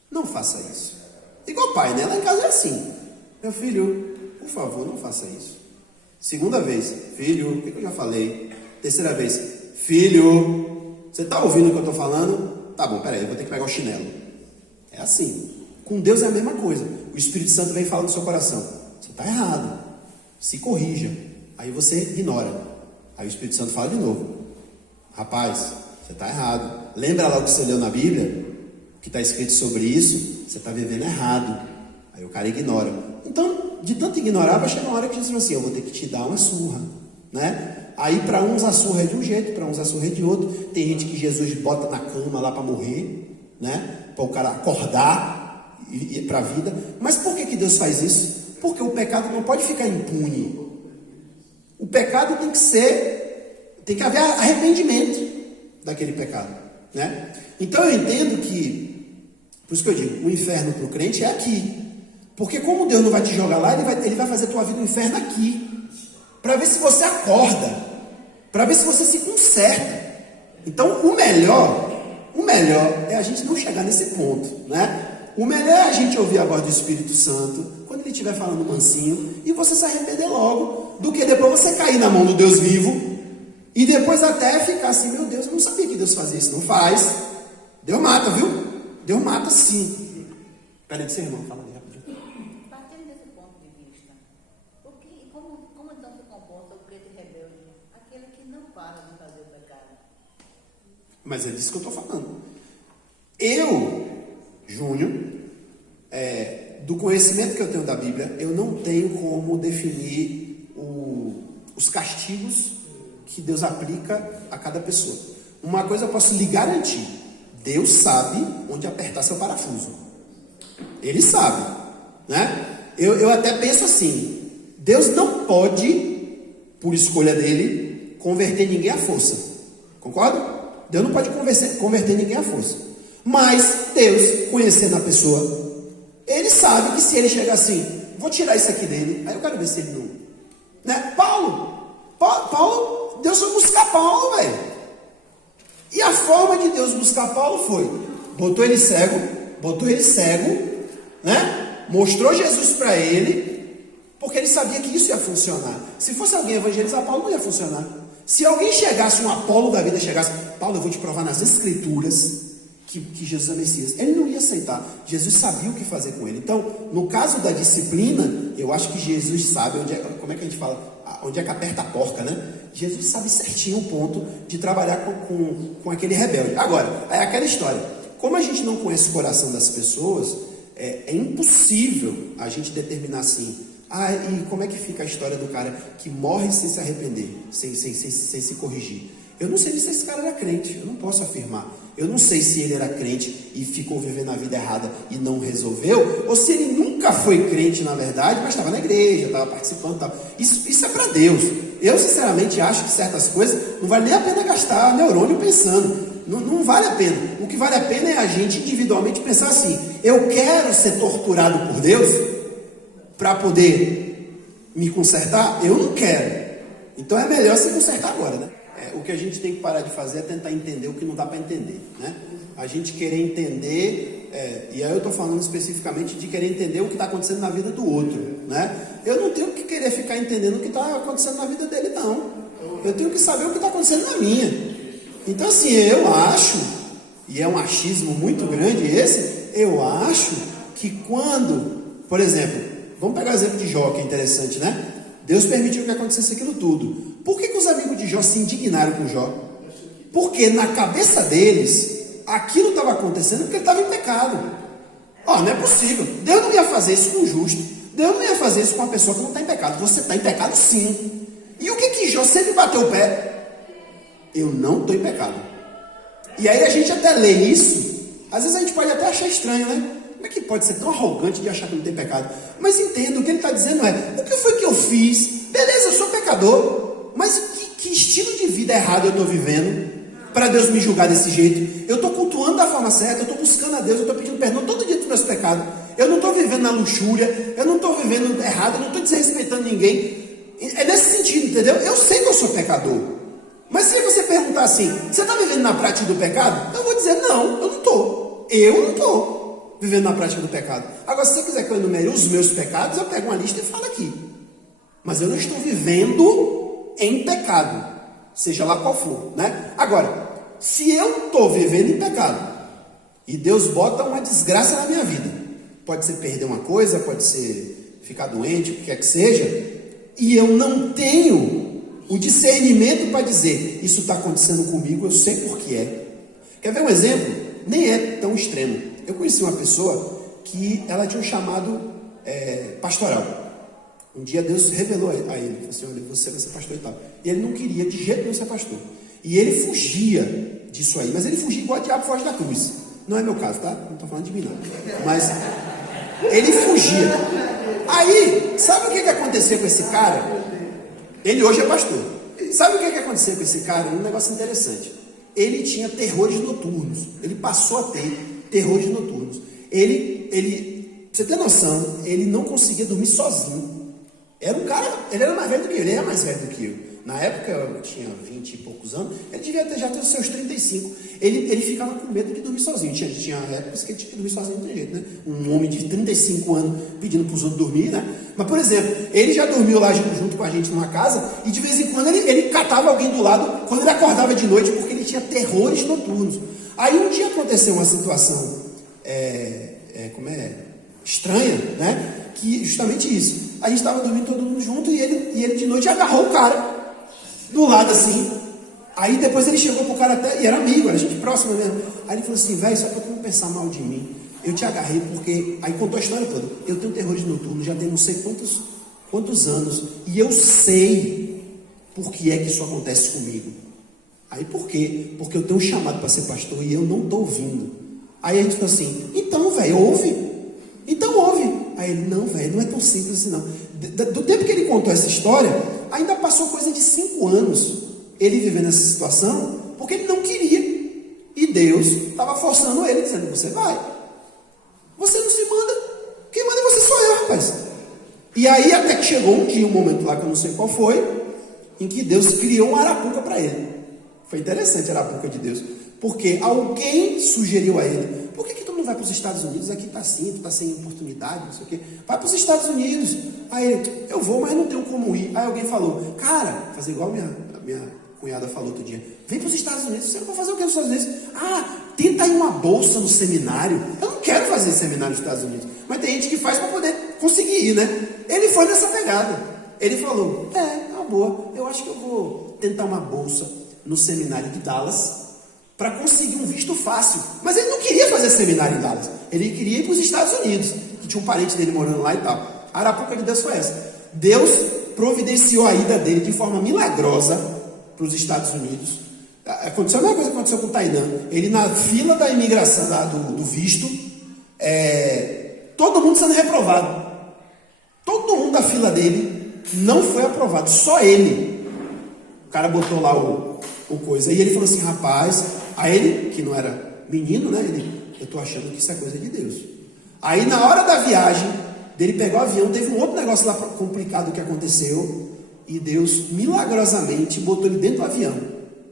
Não faça isso. Igual pai, né? Lá em casa é assim. Meu filho, por favor, não faça isso. Segunda vez, filho, o que eu já falei? Terceira vez, filho, você está ouvindo o que eu estou falando? Tá bom, peraí, eu vou ter que pegar o chinelo. É assim. Com Deus é a mesma coisa. O Espírito Santo vem falando no seu coração. Você está errado. Se corrija. Aí você ignora. Aí o Espírito Santo fala de novo. Rapaz, você está errado. Lembra lá o que você leu na Bíblia? Que está escrito sobre isso? Você está vivendo errado. Aí o cara ignora. Então, de tanto ignorar, vai chegar uma hora que Jesus fala assim, eu vou ter que te dar uma surra. Né? Aí para uns a surra é de um jeito, para uns a surra é de outro. Tem gente que Jesus bota na cama lá para morrer, né? Para o cara acordar e ir para a vida. Mas por que Deus faz isso? Porque o pecado não pode ficar impune. O pecado tem que haver arrependimento daquele pecado, né? Então eu entendo que, por isso que eu digo, o inferno para o crente é aqui. Porque como Deus não vai te jogar lá, ele vai fazer a tua vida um inferno aqui. Para ver se você acorda. Para ver se você se conserta. Então o melhor é a gente não chegar nesse ponto, né? O melhor é a gente ouvir a voz do Espírito Santo quando ele estiver falando mansinho e você se arrepender logo, do que depois você cair na mão do Deus vivo e depois até ficar assim, meu Deus, eu não sabia que Deus fazia isso. Não faz. Deus mata, viu? Deus mata sim. Peraí, seu irmão, fala ali rapidinho. Partindo desse ponto de vista, como então se comporta o crente rebelde? Aquele que não para de fazer o pecado. Mas é disso que eu estou falando. Eu, Júnior, do conhecimento que eu tenho da Bíblia, eu não tenho como definir os castigos que Deus aplica a cada pessoa. Uma coisa eu posso lhe garantir: Deus sabe onde apertar seu parafuso. Ele sabe, né? Eu até penso assim: Deus não pode, por escolha dele, converter ninguém à força. Concorda? Deus não pode converter ninguém à força. Mas Deus, conhecendo a pessoa, ele sabe que se ele chegar assim, vou tirar isso aqui dele, aí eu quero ver se ele não... Né? Paulo, Deus foi buscar Paulo, velho. E a forma de Deus buscar Paulo foi, botou ele cego, né? Mostrou Jesus para ele, porque ele sabia que isso ia funcionar. Se fosse alguém evangelizar Paulo, não ia funcionar. Se alguém chegasse, um Apolo da vida chegasse, Paulo, eu vou te provar nas Escrituras que Jesus é Messias. Ele não ia aceitar. Jesus sabia o que fazer com ele. Então, no caso da disciplina, eu acho que Jesus sabe onde é, como é que a gente fala, onde é que aperta a porca, né? Jesus sabe certinho o ponto de trabalhar com aquele rebelde. Agora, é aquela história. Como a gente não conhece o coração das pessoas, é impossível a gente determinar assim. E como é que fica a história do cara que morre sem se arrepender, sem se corrigir? Eu não sei se esse cara era crente, eu não posso afirmar. Eu não sei se ele era crente e ficou vivendo a vida errada e não resolveu, ou se ele nunca foi crente na verdade, mas estava na igreja, estava participando e tal. Isso é para Deus. Eu sinceramente acho que certas coisas não vale nem a pena gastar neurônio pensando. Não vale a pena. O que vale a pena é a gente individualmente pensar assim: eu quero ser torturado por Deus para poder me consertar? Eu não quero. Então é melhor se consertar agora, né? O que a gente tem que parar de fazer é tentar entender o que não dá para entender, né? A gente querer entender, e aí eu estou falando especificamente de querer entender o que está acontecendo na vida do outro, né? Eu não tenho que querer ficar entendendo o que está acontecendo na vida dele, não. Eu tenho que saber o que está acontecendo na minha. Então, assim, eu acho, e é um achismo muito grande esse, eu acho que quando, por exemplo, vamos pegar o exemplo de Jó, que é interessante, né? Deus permitiu que acontecesse aquilo tudo. Por que os amigos de Jó se indignaram com Jó? Porque na cabeça deles, aquilo estava acontecendo porque ele estava em pecado. Não é possível. Deus não ia fazer isso com o justo. Deus não ia fazer isso com uma pessoa que não está em pecado. Você está em pecado sim. E o que Jó sempre bateu o pé? Eu não estou em pecado. E aí a gente até lê isso, às vezes a gente pode até achar estranho, né? Como é que pode ser tão arrogante de achar que não tem pecado? Mas entenda, o que ele está dizendo o que foi que eu fiz? Beleza, eu sou pecador, mas que estilo de vida errado eu estou vivendo para Deus me julgar desse jeito? Eu estou cultuando da forma certa, eu estou buscando a Deus, eu estou pedindo perdão todo dia dos meus pecados. Eu não estou vivendo na luxúria, eu não estou vivendo errado, eu não estou desrespeitando ninguém. É nesse sentido, entendeu? Eu sei que eu sou pecador. Mas se você perguntar assim, você está vivendo na prática do pecado? Eu vou dizer, não, eu não estou. Eu não estou vivendo na prática do pecado. Agora, se você quiser que eu enumere os meus pecados, eu pego uma lista e falo aqui. Mas eu não estou vivendo em pecado, seja lá qual for, né? Agora, se eu estou vivendo em pecado e Deus bota uma desgraça na minha vida, pode ser perder uma coisa, pode ser ficar doente, o que quer que seja, e eu não tenho o discernimento para dizer, isso está acontecendo comigo, eu sei por que é. Quer ver um exemplo? Nem é tão extremo. Eu conheci uma pessoa que ela tinha um chamado pastoral. Um dia Deus revelou a ele, falou assim, olha, você vai ser pastor e tal. E ele não queria de jeito nenhum ser pastor. E ele fugia disso aí, mas ele fugia igual o diabo foge da cruz. Não é meu caso, tá? Não estou falando de mim não. Mas ele fugia. Aí, sabe o que aconteceu com esse cara? Ele hoje é pastor. Sabe o que aconteceu com esse cara? Um negócio interessante. Ele tinha terrores noturnos. Ele passou a ter terrores noturnos. Ele, pra você ter noção, ele não conseguia dormir sozinho. Era um cara, ele era mais velho do que eu, ele é mais velho do que eu. Na época, eu tinha 20 e poucos anos, ele devia já ter os seus 35. Ele ficava com medo de dormir sozinho. Tinha épocas que ele tinha que dormir sozinho, não tem jeito, né? Um homem de 35 anos pedindo para os outros dormir, né? Mas, por exemplo, ele já dormiu lá junto com a gente numa casa, e de vez em quando ele catava alguém do lado quando ele acordava de noite, porque ele tinha terrores noturnos. Aí um dia aconteceu uma situação estranha, né? Que justamente isso. A gente estava dormindo todo mundo junto e ele de noite agarrou o cara do lado assim. Aí depois ele chegou pro cara até, e era amigo, era gente próxima mesmo. Aí ele falou assim, velho, só para tu não pensar mal de mim, eu te agarrei porque, aí contou a história toda, eu tenho terrores noturnos, já tem não sei quantos anos, e eu sei por que é que isso acontece comigo. Aí por quê? Porque eu tenho um chamado para ser pastor e eu não estou ouvindo. Aí a gente falou assim, então velho, ouve. Então ouve. Aí ele, não velho, não é tão simples assim não. Do tempo que ele contou essa história, ainda passou coisa de 5 anos ele vivendo essa situação, porque ele não queria. E Deus estava forçando ele, dizendo, você vai. Você não se manda. Quem manda você sou eu, rapaz. E aí até que chegou um dia, um momento lá que eu não sei qual foi, em que Deus criou uma arapuca para ele. Foi interessante a arapuca de Deus. Porque alguém sugeriu a ele, por que tu não vai para os Estados Unidos? Aqui está assim, tu está sem oportunidade, não sei o quê. Vai para os Estados Unidos. Aí ele, eu vou, mas não tenho como ir. Aí alguém falou, cara, fazer igual a minha cunhada falou outro dia, vem para os Estados Unidos, você vai fazer o que nos Estados Unidos? tenta ir uma bolsa no seminário. Eu não quero fazer seminário nos Estados Unidos, mas tem gente que faz para poder conseguir ir, né? Ele foi nessa pegada. Ele falou, uma boa, eu acho que eu vou tentar uma bolsa no seminário de Dallas para conseguir um visto fácil. Mas ele não queria fazer seminário em Dallas. Ele queria ir para os Estados Unidos, que tinha um parente dele morando lá e tal. A arapuca de Deus foi essa. Deus providenciou a ida dele de forma milagrosa para os Estados Unidos. Aconteceu a mesma coisa que aconteceu com o Tainan. Ele na fila da imigração do visto, todo mundo sendo reprovado. Todo mundo da fila dele não foi aprovado, só ele. O cara botou lá o coisa, e ele falou assim, rapaz, aí ele, que não era menino, né, eu tô achando que isso é coisa de Deus. Aí na hora da viagem, dele pegou o avião, teve um outro negócio lá complicado que aconteceu, e Deus milagrosamente botou ele dentro do avião,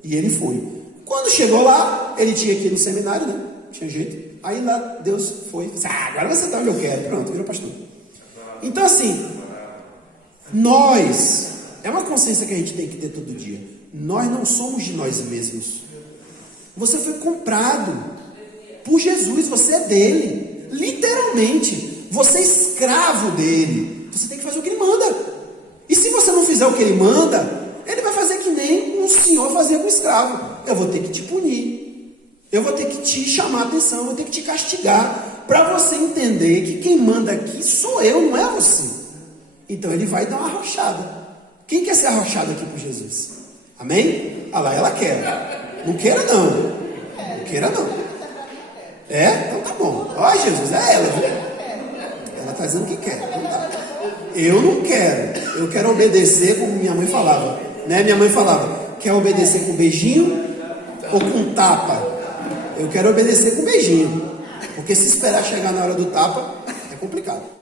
e ele foi. Quando chegou lá, ele tinha que ir no seminário, né, não tinha jeito, aí lá Deus foi, agora você tá onde eu quero, pronto, virou pastor. Então assim, nós, é uma consciência que a gente tem que ter todo dia, nós não somos de nós mesmos. Você foi comprado por Jesus, você é dele, literalmente, você é escravo dele, você tem que fazer o que ele manda, e se você não fizer o que ele manda, ele vai fazer que nem um senhor fazia com o escravo, eu vou ter que te punir, eu vou ter que te chamar a atenção, eu vou ter que te castigar, para você entender que quem manda aqui sou eu, não é você. Então ele vai dar uma arrochada. Quem quer ser arrochado aqui por Jesus? Amém? Ah lá, ela quer. Não queira não. Não queira não. Então tá bom. Ó Jesus, é ela, viu? Ela está dizendo que quer. Então tá. Eu não quero. Eu quero obedecer como minha mãe falava. Né? Minha mãe falava, quer obedecer com beijinho ou com tapa? Eu quero obedecer com beijinho. Porque se esperar chegar na hora do tapa, é complicado.